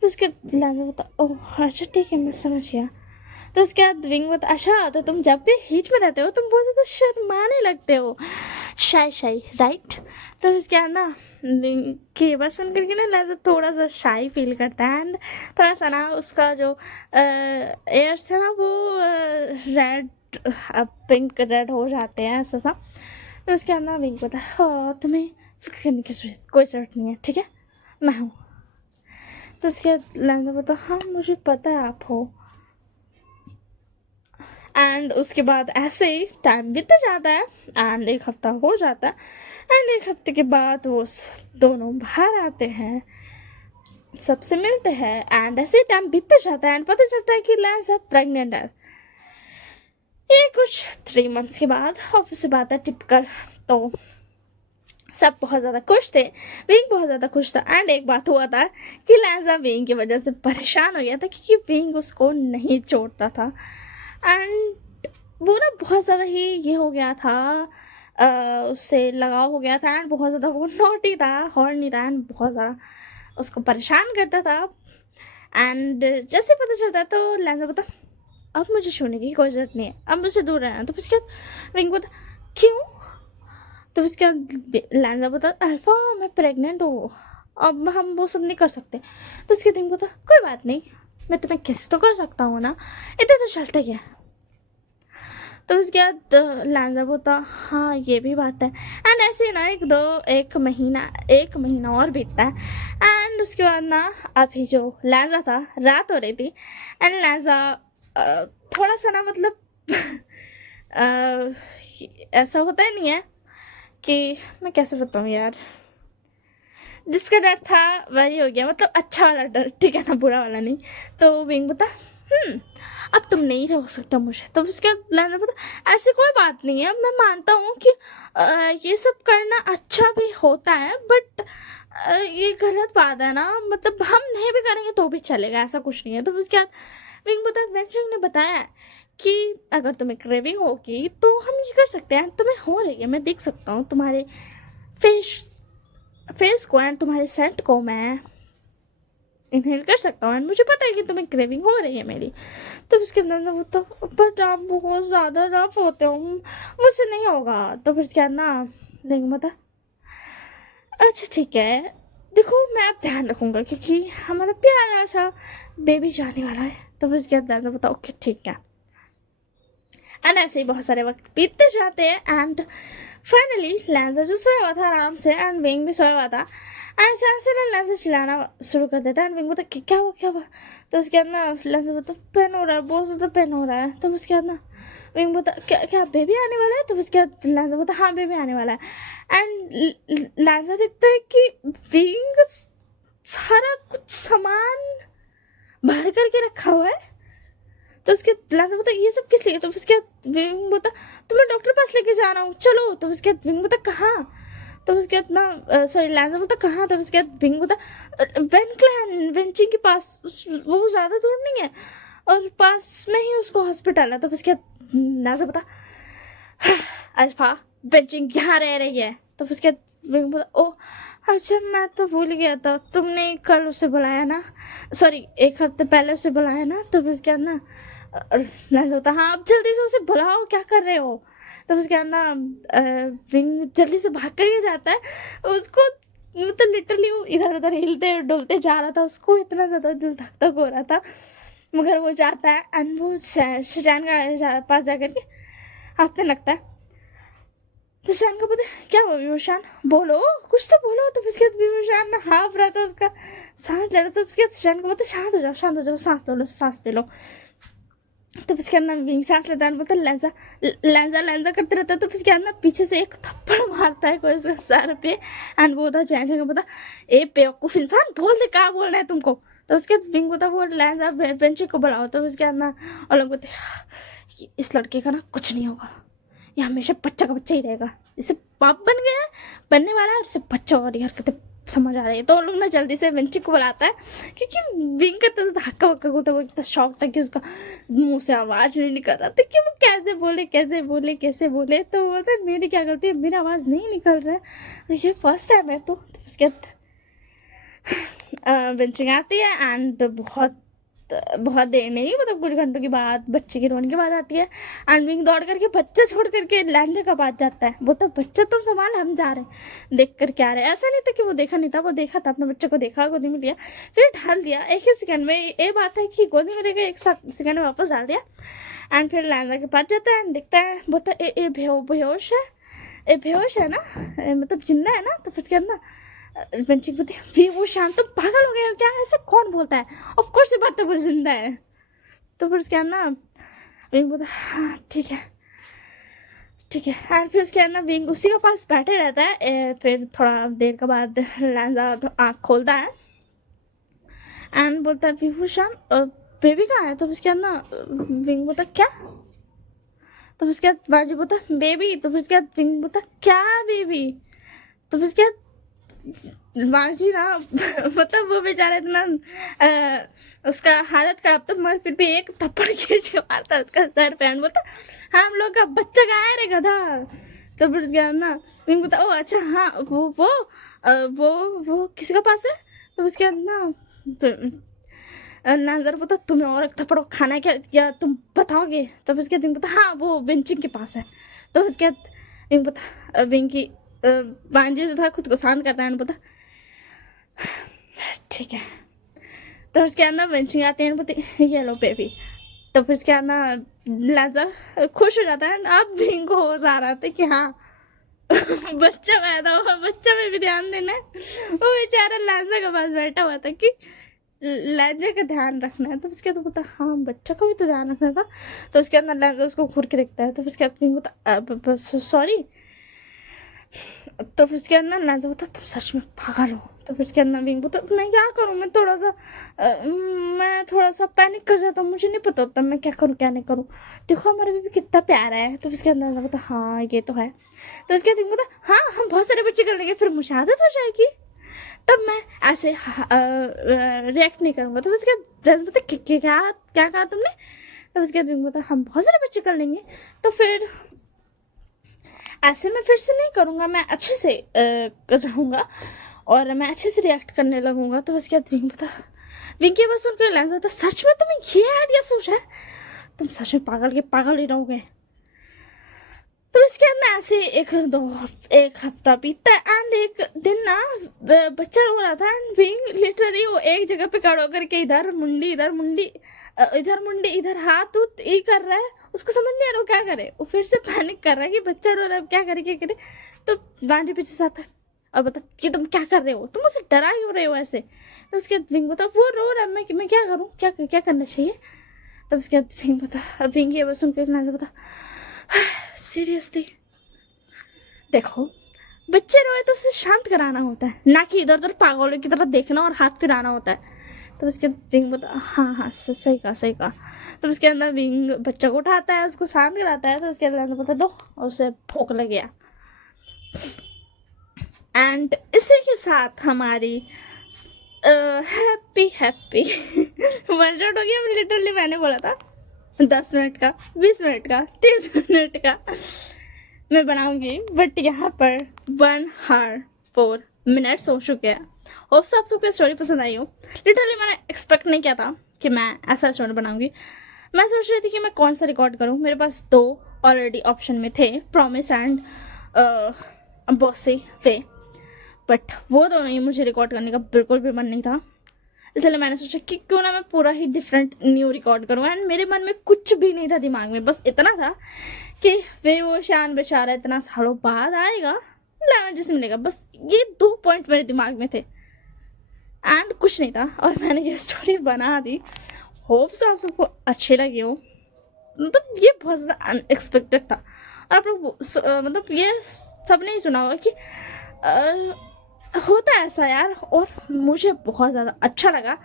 तो उसके लाजा बोलता ओह अच्छा ठीक है मैं समझ गया। तो उसके बाद विंग बोलता अच्छा तो तुम जब भी हीट में रहते हो तुम बोलते तो शर्माने लगते हो, शाई शाई राइट। तो उसके बाद ना विंग की बात सुन करके ना लाजा थोड़ा सा शाई फील करता है, एंड थोड़ा सा ना उसका जो एयर्स है ना वो रेड पिंक रेड हो जाते हैं ऐसा सा। तो उसके बाद ना विंग बोलता हाँ तुम्हें फिक्र करने की कोई ज़रूरत नहीं है, ठीक है मैं हूँ। तो उसके बाद लाजा बोलता हाँ मुझे पता है आप हो। एंड उसके बाद ऐसे ही टाइम बीत जाता है, एंड एक हफ्ता हो जाता है, एंड एक हफ्ते के बाद वो दोनों बाहर आते हैं, सबसे मिलते हैं, एंड ऐसे ही टाइम बीतते जाता है, एंड पता चलता है कि लाइजा प्रेग्नेंट है। ये कुछ 3 मंथ्स के बाद ऑफिस से बात है टिपिकल। तो सब बहुत ज़्यादा खुश थे, विंग बहुत ज़्यादा खुश था, एंड एक बात हुआ था कि लाइजा विंग की वजह से परेशान हो गया था क्योंकि विंग उसको नहीं छोड़ता था, एंड वो ना बहुत ज़्यादा ही ये हो गया था, उससे लगाव हो गया था, एंड बहुत ज़्यादा वो नोटी था, हॉर्नी था, एंड बहुत ज़्यादा उसको परेशान करता था। एंड जैसे पता चलता है तो लाइजा बता अब मुझे छूने की कोई ज़रूरत नहीं है, अब मुझसे दूर रहना। तो उसके बाद विंग बता क्यों। तो उसके बाद लाइजा बता अल्फा मैं प्रेग्नेंट हूँ, अब हम वो सब नहीं कर सकते। तो उसके दिन बता कोई बात नहीं, मैं तुम्हें किस तो कर सकता हूँ ना, इतने तो चलते ही है। तो उसके बाद लांजा बोलता हाँ ये भी बात है, एंड ऐसे ना एक महीना और बीतता है, एंड उसके बाद ना अभी जो लांजा था रात हो रही थी, एंड लांजा थोड़ा सा ना मतलब ऐसा होता ही नहीं है कि मैं कैसे बताऊँ यार, जिसका डर था वही हो गया, मतलब अच्छा वाला डर, ठीक है ना, बुरा वाला नहीं। तो विंग बता अब तुम नहीं रह सकता मुझे। तो उसके बाद लाना पता ऐसी कोई बात नहीं है, मैं मानता हूँ कि ये सब करना अच्छा भी होता है, बट ये गलत बात है ना, मतलब हम नहीं भी करेंगे तो भी चलेगा, ऐसा कुछ नहीं है। तो उसके बाद विंग बता वेंचरिंग ने बताया कि अगर तुम्हें क्रेविंग होगी तो हम ये कर सकते हैं, तुम्हें हो रही है, मैं देख सकता हूँ तुम्हारे फेस को एंड तुम्हारे सेंट को मैं इनहेल कर सकता हूँ, एंड मुझे पता है कि तुम्हें क्रेविंग हो रही है मेरी। तो उसके अंदर से तो बट आप बहुत ज़्यादा रफ होते हो, मुझसे नहीं होगा। तो फिर क्या ना देंगे बता अच्छा ठीक है, देखो मैं अब ध्यान रखूँगा क्योंकि हमारा प्यारा सा बेबी जाने वाला है। तो फिर क्या अंदर बता ओके ठीक है, एंड ऐसे ही बहुत सारे वक्त बीतते जाते हैं, एंड फाइनली लांजा जो सोया हुआ था आराम से, एंड विंग भी सोया हुआ था, एंड अचानक से लांजा चिल्लाना शुरू कर देता है, एंड विंग बोलता क्या हुआ क्या हुआ। तो उसके बाद ना लांजा बोलता पेन हो रहा है, बहुत ज़्यादा पेन हो रहा है। तो उसके बाद ना विंग बोलता क्या बेबी आने वाला है। तो उसके बाद लांजा बोलता हाँ बेबी आने वाला है, एंड लांजा देखता है कि विंग सारा कुछ सामान भर करके रखा हुआ है। तो उसके लांजा बोलता ये सब किस लिए। तो उसके विंग बोलता तुम्हें डॉक्टर पास लेके जा रहा हूँ चलो। तो उसके बाद विंग बोलता कहाँ। तो उसके बाद ना सॉरी लांजा बोलता कहाँ। तो उसके बाद विंग बोलता वेंचिंग के पास, वो ज़्यादा दूर नहीं है और पास में ही उसको हॉस्पिटल है। तो उसके बाद लांजा बोलता अल्फा वेंचिंग यहाँ रह रही है। तो उसके बाद विंग बोलता ओह अच्छा मैं तो भूल गया था, तुमने कल उसे बुलाया ना, सॉरी 1 हफ्ते पहले उसे बुलाया ना। तो उसके बाद ना और लैंजा होता हाँ अब जल्दी से उसे बुलाओ, क्या कर रहे हो। तो उसके बाद ना विंग जल्दी से भाग कर ही जाता है। उसको मतलब लिटरली वो इधर उधर हिलते डुलते जा रहा था, उसको इतना ज़्यादा दिल धक धक हो रहा था। मगर वो जाता है एंड वो शजान का पास जा करके हाथने लगता है। तो शान को पता है क्या हुआ, विभूषण बोलो कुछ तो बोलो। तो उसके बाद विभूषण ना हाँफ रहा था, उसका सांस ले रहा था। उसके बाद शान को पता शांत हो जाओ शांत हो जाओ, सांस लो सांस दे लो। तो उसके अंदर विंग सांस लेता है, मतलब लैंजा लैंजा लैंजा करते रहता है। तो उसके अंदर पीछे से एक थप्पड़ मारता है कोई उसके सर पे एंड वो होता जैन को पता ए बेवकूफ़ इंसान बोल दे क्या बोलना है तुमको। तो उसके बाद विंग होता वो लैंजा बेंची को बुलाओ। तो उसके अंदर और लोग बोलते इस लड़के का ना कुछ नहीं होगा, ये हमेशा बच्चा का बच्चा ही रहेगा, इसे बाप बन गया बनने वाला है और इसे बच्चा वाली हरकतें समझ आ रही है। तो उन लोग ना जल्दी से विंची को बुलाता है क्योंकि विंग का तो हक्का वक्का होता है, वो इतना शौक था कि उसका मुंह से आवाज़ नहीं निकल रहा था कि वो कैसे बोले कैसे बोले कैसे बोले। तो बोलता है मेरी क्या गलती है, मेरी आवाज़ नहीं निकल रहा है, ये फर्स्ट टाइम है। तो उसके बाद विंचिंग आती है एंड बहुत देर नहीं मतलब कुछ घंटों के बाद बच्चे के रोने के बाद आती है एंड विंग दौड़ करके बच्चा छोड़ करके लैंजा का पास जाता है। बोलता बच्चा तुम संभाल हम जा रहे हैं, देख कर क्या रहे। ऐसा नहीं था कि वो देखा नहीं था, वो देखा था, अपने बच्चे को देखा, गोदी में लिया, फिर ढाल दिया एक ही सेकंड में। ये बात है कि गोदी में लेकर एक सेकंड में वापस डाल दिया एंड फिर लैंजा के पास जाता है, देखता है, बोलता ए बेहोश है, ये बेहोश है ना, मतलब जिंदा है ना। तो फिर उसके अंदर बंची बोलती वो शांत तुम पागल हो गए हो क्या, ऐसे कौन बोलता है, ऑफ कोर्स ये बात तो वो जिंदा है। तो फिर उसके अंदर विंग बोलता हाँ ठीक है ठीक है एंड फिर उसके अंदर विंग उसी के पास बैठे रहता है। फिर थोड़ा देर के बाद लैंजा आँख खोलता है एंड बोलता है विभूषण बेबी कहाँ है। तो उसके अंदर विंग बोलता क्या। तो उसके बाद बाजू बोलता बेबी। तो उसके बाद विंग बोलता क्या बेबी। तो उसके बाद बाजी ना मतलब वो बेचारा इतना उसका हालत खराब था, मगर फिर भी एक थप्पड़ खींच के मारता उसका सर पे एंड बोलता हाँ हम लोग का बच्चा कहाँ है रे गधा। तो फिर उसके बाद ना विंग बोलता ओ अच्छा हाँ वो किसी का पास है। तो उसके बाद ना नाजर बोलता तुम्हें और एक थप्पड़ खाना है क्या या तुम बताओगे। तो उसके बाद विंग बोलता हाँ वो विंचिंग के पास है। तो उसके बाद विंग बोलता विंग की बांझी जो था खुद को शांत करता है बोलता ठीक है। तो उसके अंदर विंचिंग आती है बोलती ये लो बेबी। तो फिर उसके अंदर लैंजा खुश हो जाता है। अब विंग को होश आ रहा था कि हाँ बच्चा पैदा हुआ, बच्चा में भी ध्यान देना है। वो बेचारा लैंजा के पास बैठा हुआ था कि लैंजा का ध्यान रखना है। तो उसके तो बोलता हाँ बच्चा का भी तो ध्यान रखना था। तो उसके अंदर लैंजा उसको घूर के देखता है। तो उसके बाद विंग बोलता सॉरी। तो फिर उसके अंदर लैंजा बोलता तुम सच में पागल हो। तो फिर उसके अंदर विंग बोलता मैं क्या करूँ, मैं थोड़ा सा पैनिक कर जाता हूँ, मुझे नहीं पता होता मैं क्या करूँ क्या नहीं करूँ, देखो हमारा बेबी कितना प्यारा है। तो उसके अंदर बोलता हाँ ये तो है। तो उसके बाद बोलता हाँ हम बहुत सारे बच्चे कर लेंगे, फिर मुझे आदत हो जाएगी, तब मैं ऐसे रिएक्ट नहीं करूँगा। तो उसके बाद बोलता क्या कहा तुमने। तो उसके बाद बोलता हम बहुत सारे बच्चे कर लेंगे तो फिर ऐसे मैं फिर से नहीं करूँगा, मैं अच्छे से रहूँगा और मैं अच्छे से रिएक्ट करने लगूंगा। तो उसके बाद विंग की बस सुनकर लैंजा होता सच में तुम्हें ये आइडिया सोचा है, तुम सच में पागल के पागल ही रहोगे। तो इसके अंदर ऐसे एक हफ्ता बीतता है एंड एक दिन ना बच्चा रो रहा था एंड विंग लिटरली वो एक जगह पे खड़ा होकर के इधर मुंडी इधर हाथ ये कर रहा है, उसको समझ नहीं आ रहा क्या करे। वो फिर से पैनिक कर रहा है कि बच्चा रो रहा है क्या करे। तो बांडी पीछे से आता है और बता कि तुम क्या कर रहे हो, तुम उसे डरा क्यों रहे हो ऐसे। तो उसके बाद विंग बता वो रो रहा है मैं क्या करूँ, क्या करना चाहिए। तब उसके बाद विंग बता विंग ये सुन के बता सीरियसली देखो बच्चे रोए तो उसे शांत कराना होता है, ना कि इधर उधर पागलों की तरह देखना और हाथ फिराना होता है। तो उसके विंग बता हाँ सही कहा। तो उसके अंदर विंग बच्चा को उठाता है, उसको शांत कराता है। तो उसके अंदर बता दो और उसे भूख लग गया। एंड इसी के साथ हमारी हैप्पी 1 शॉट हो गया। लिटरली मैंने बोला था 10 मिनट का, 20 मिनट का, 30 मिनट का मैं बनाऊंगी, बट यहाँ पर 1 hour 4 minutes हो चुके हैं। होप्स आप सबको स्टोरी पसंद आई हो। लिटरली मैंने एक्सपेक्ट नहीं किया था कि मैं ऐसा स्टोरी बनाऊंगी, मैं सोच रही थी कि मैं कौन सा रिकॉर्ड करूँ। मेरे पास 2 ऑलरेडी ऑप्शन में थे, promise and bossy way, but वो दोनों ही मुझे रिकॉर्ड करने का बिल्कुल भी मन नहीं था। इसलिए मैंने सोचा कि क्यों ना मैं पूरा ही डिफरेंट न्यू रिकॉर्ड करूँ। एंड मेरे मन में कुछ भी नहीं था दिमाग में, बस इतना था कि वे वो शान बेचारा इतना सालों बाद आएगा, लैंग्वेजेस मिलेगा, बस ये 2 पॉइंट मेरे दिमाग में थे एंड कुछ नहीं था। और मैंने ये स्टोरी बना दी। होप सो आप सबको अच्छी लगी हो। मतलब ये बहुत ज़्यादा अनएक्सपेक्टेड था। और आप लोग मतलब ये सब नहीं सुना होगा कि होता है ऐसा यार। और मुझे बहुत ज़्यादा अच्छा लगा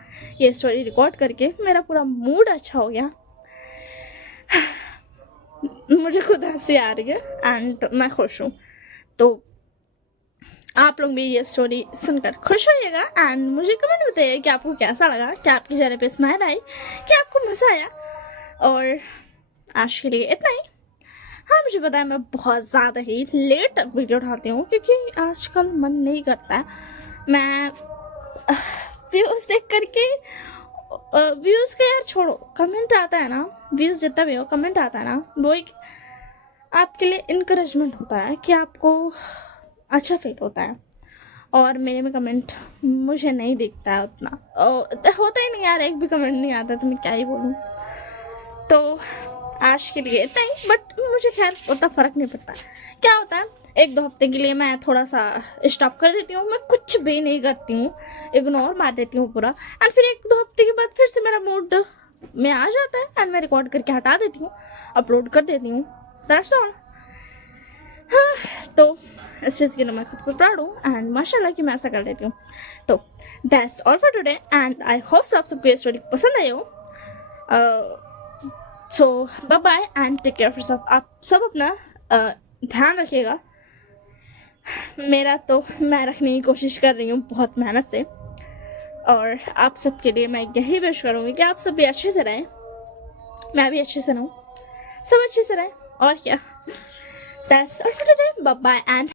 ये स्टोरी रिकॉर्ड करके, मेरा पूरा मूड अच्छा हो गया। मुझे खुद हंसी आ रही है एंड मैं खुश हूँ। तो आप लोग भी ये स्टोरी सुनकर खुश होइएगा एंड मुझे कमेंट बताइए कि आपको कैसा लगा, क्या आपके चेहरे पे स्माइल आई, क्या आपको मज़ा आया। और आज के लिए इतना ही। हाँ, मुझे पता है मैं बहुत ज़्यादा ही लेट वीडियो उठाती हूँ क्योंकि आजकल मन नहीं करता है। मैं व्यूज़ देख करके, व्यूज़ का यार छोड़ो, कमेंट आता है ना, व्यूज़ जितना भी हो कमेंट आता है ना, वो एक आपके लिए इनकरेजमेंट होता है कि आपको अच्छा फील होता है। और मेरे में कमेंट मुझे नहीं दिखता है उतना, होता ही नहीं यार, एक भी कमेंट नहीं आता तो मैं क्या ही बोलूँ। तो आज के लिए इतना ही, बट मुझे खैर उतना फ़र्क नहीं पड़ता। क्या होता है 1-2 हफ्ते के लिए मैं थोड़ा सा स्टॉप कर देती हूँ, मैं कुछ भी नहीं करती हूँ, इग्नोर मार देती हूँ पूरा। एंड फिर 1-2 हफ्ते के बाद फिर से मेरा मूड में आ जाता है एंड मैं रिकॉर्ड करके हटा देती हूँ, अपलोड कर देती हूँ। That's all. तो इस चीज़ के लिए मैं खुद पर प्राउड हूँ एंड माशाल्लाह कि मैं ऐसा कर लेती हूँ। तो that's all for today and I hope आप सबको ये स्टोरी पसंद आई हो। So bye bye and take care of yourself. आप सब अपना ध्यान रखिएगा। मेरा तो मैं रखने की कोशिश कर रही हूँ बहुत मेहनत से। और आप सबके लिए मैं यही विश करूँगी कि आप सब भी अच्छे से रहें, मैं भी अच्छे से रहूँ, सब अच्छे से रहें। और क्या, that's all for today, bye bye and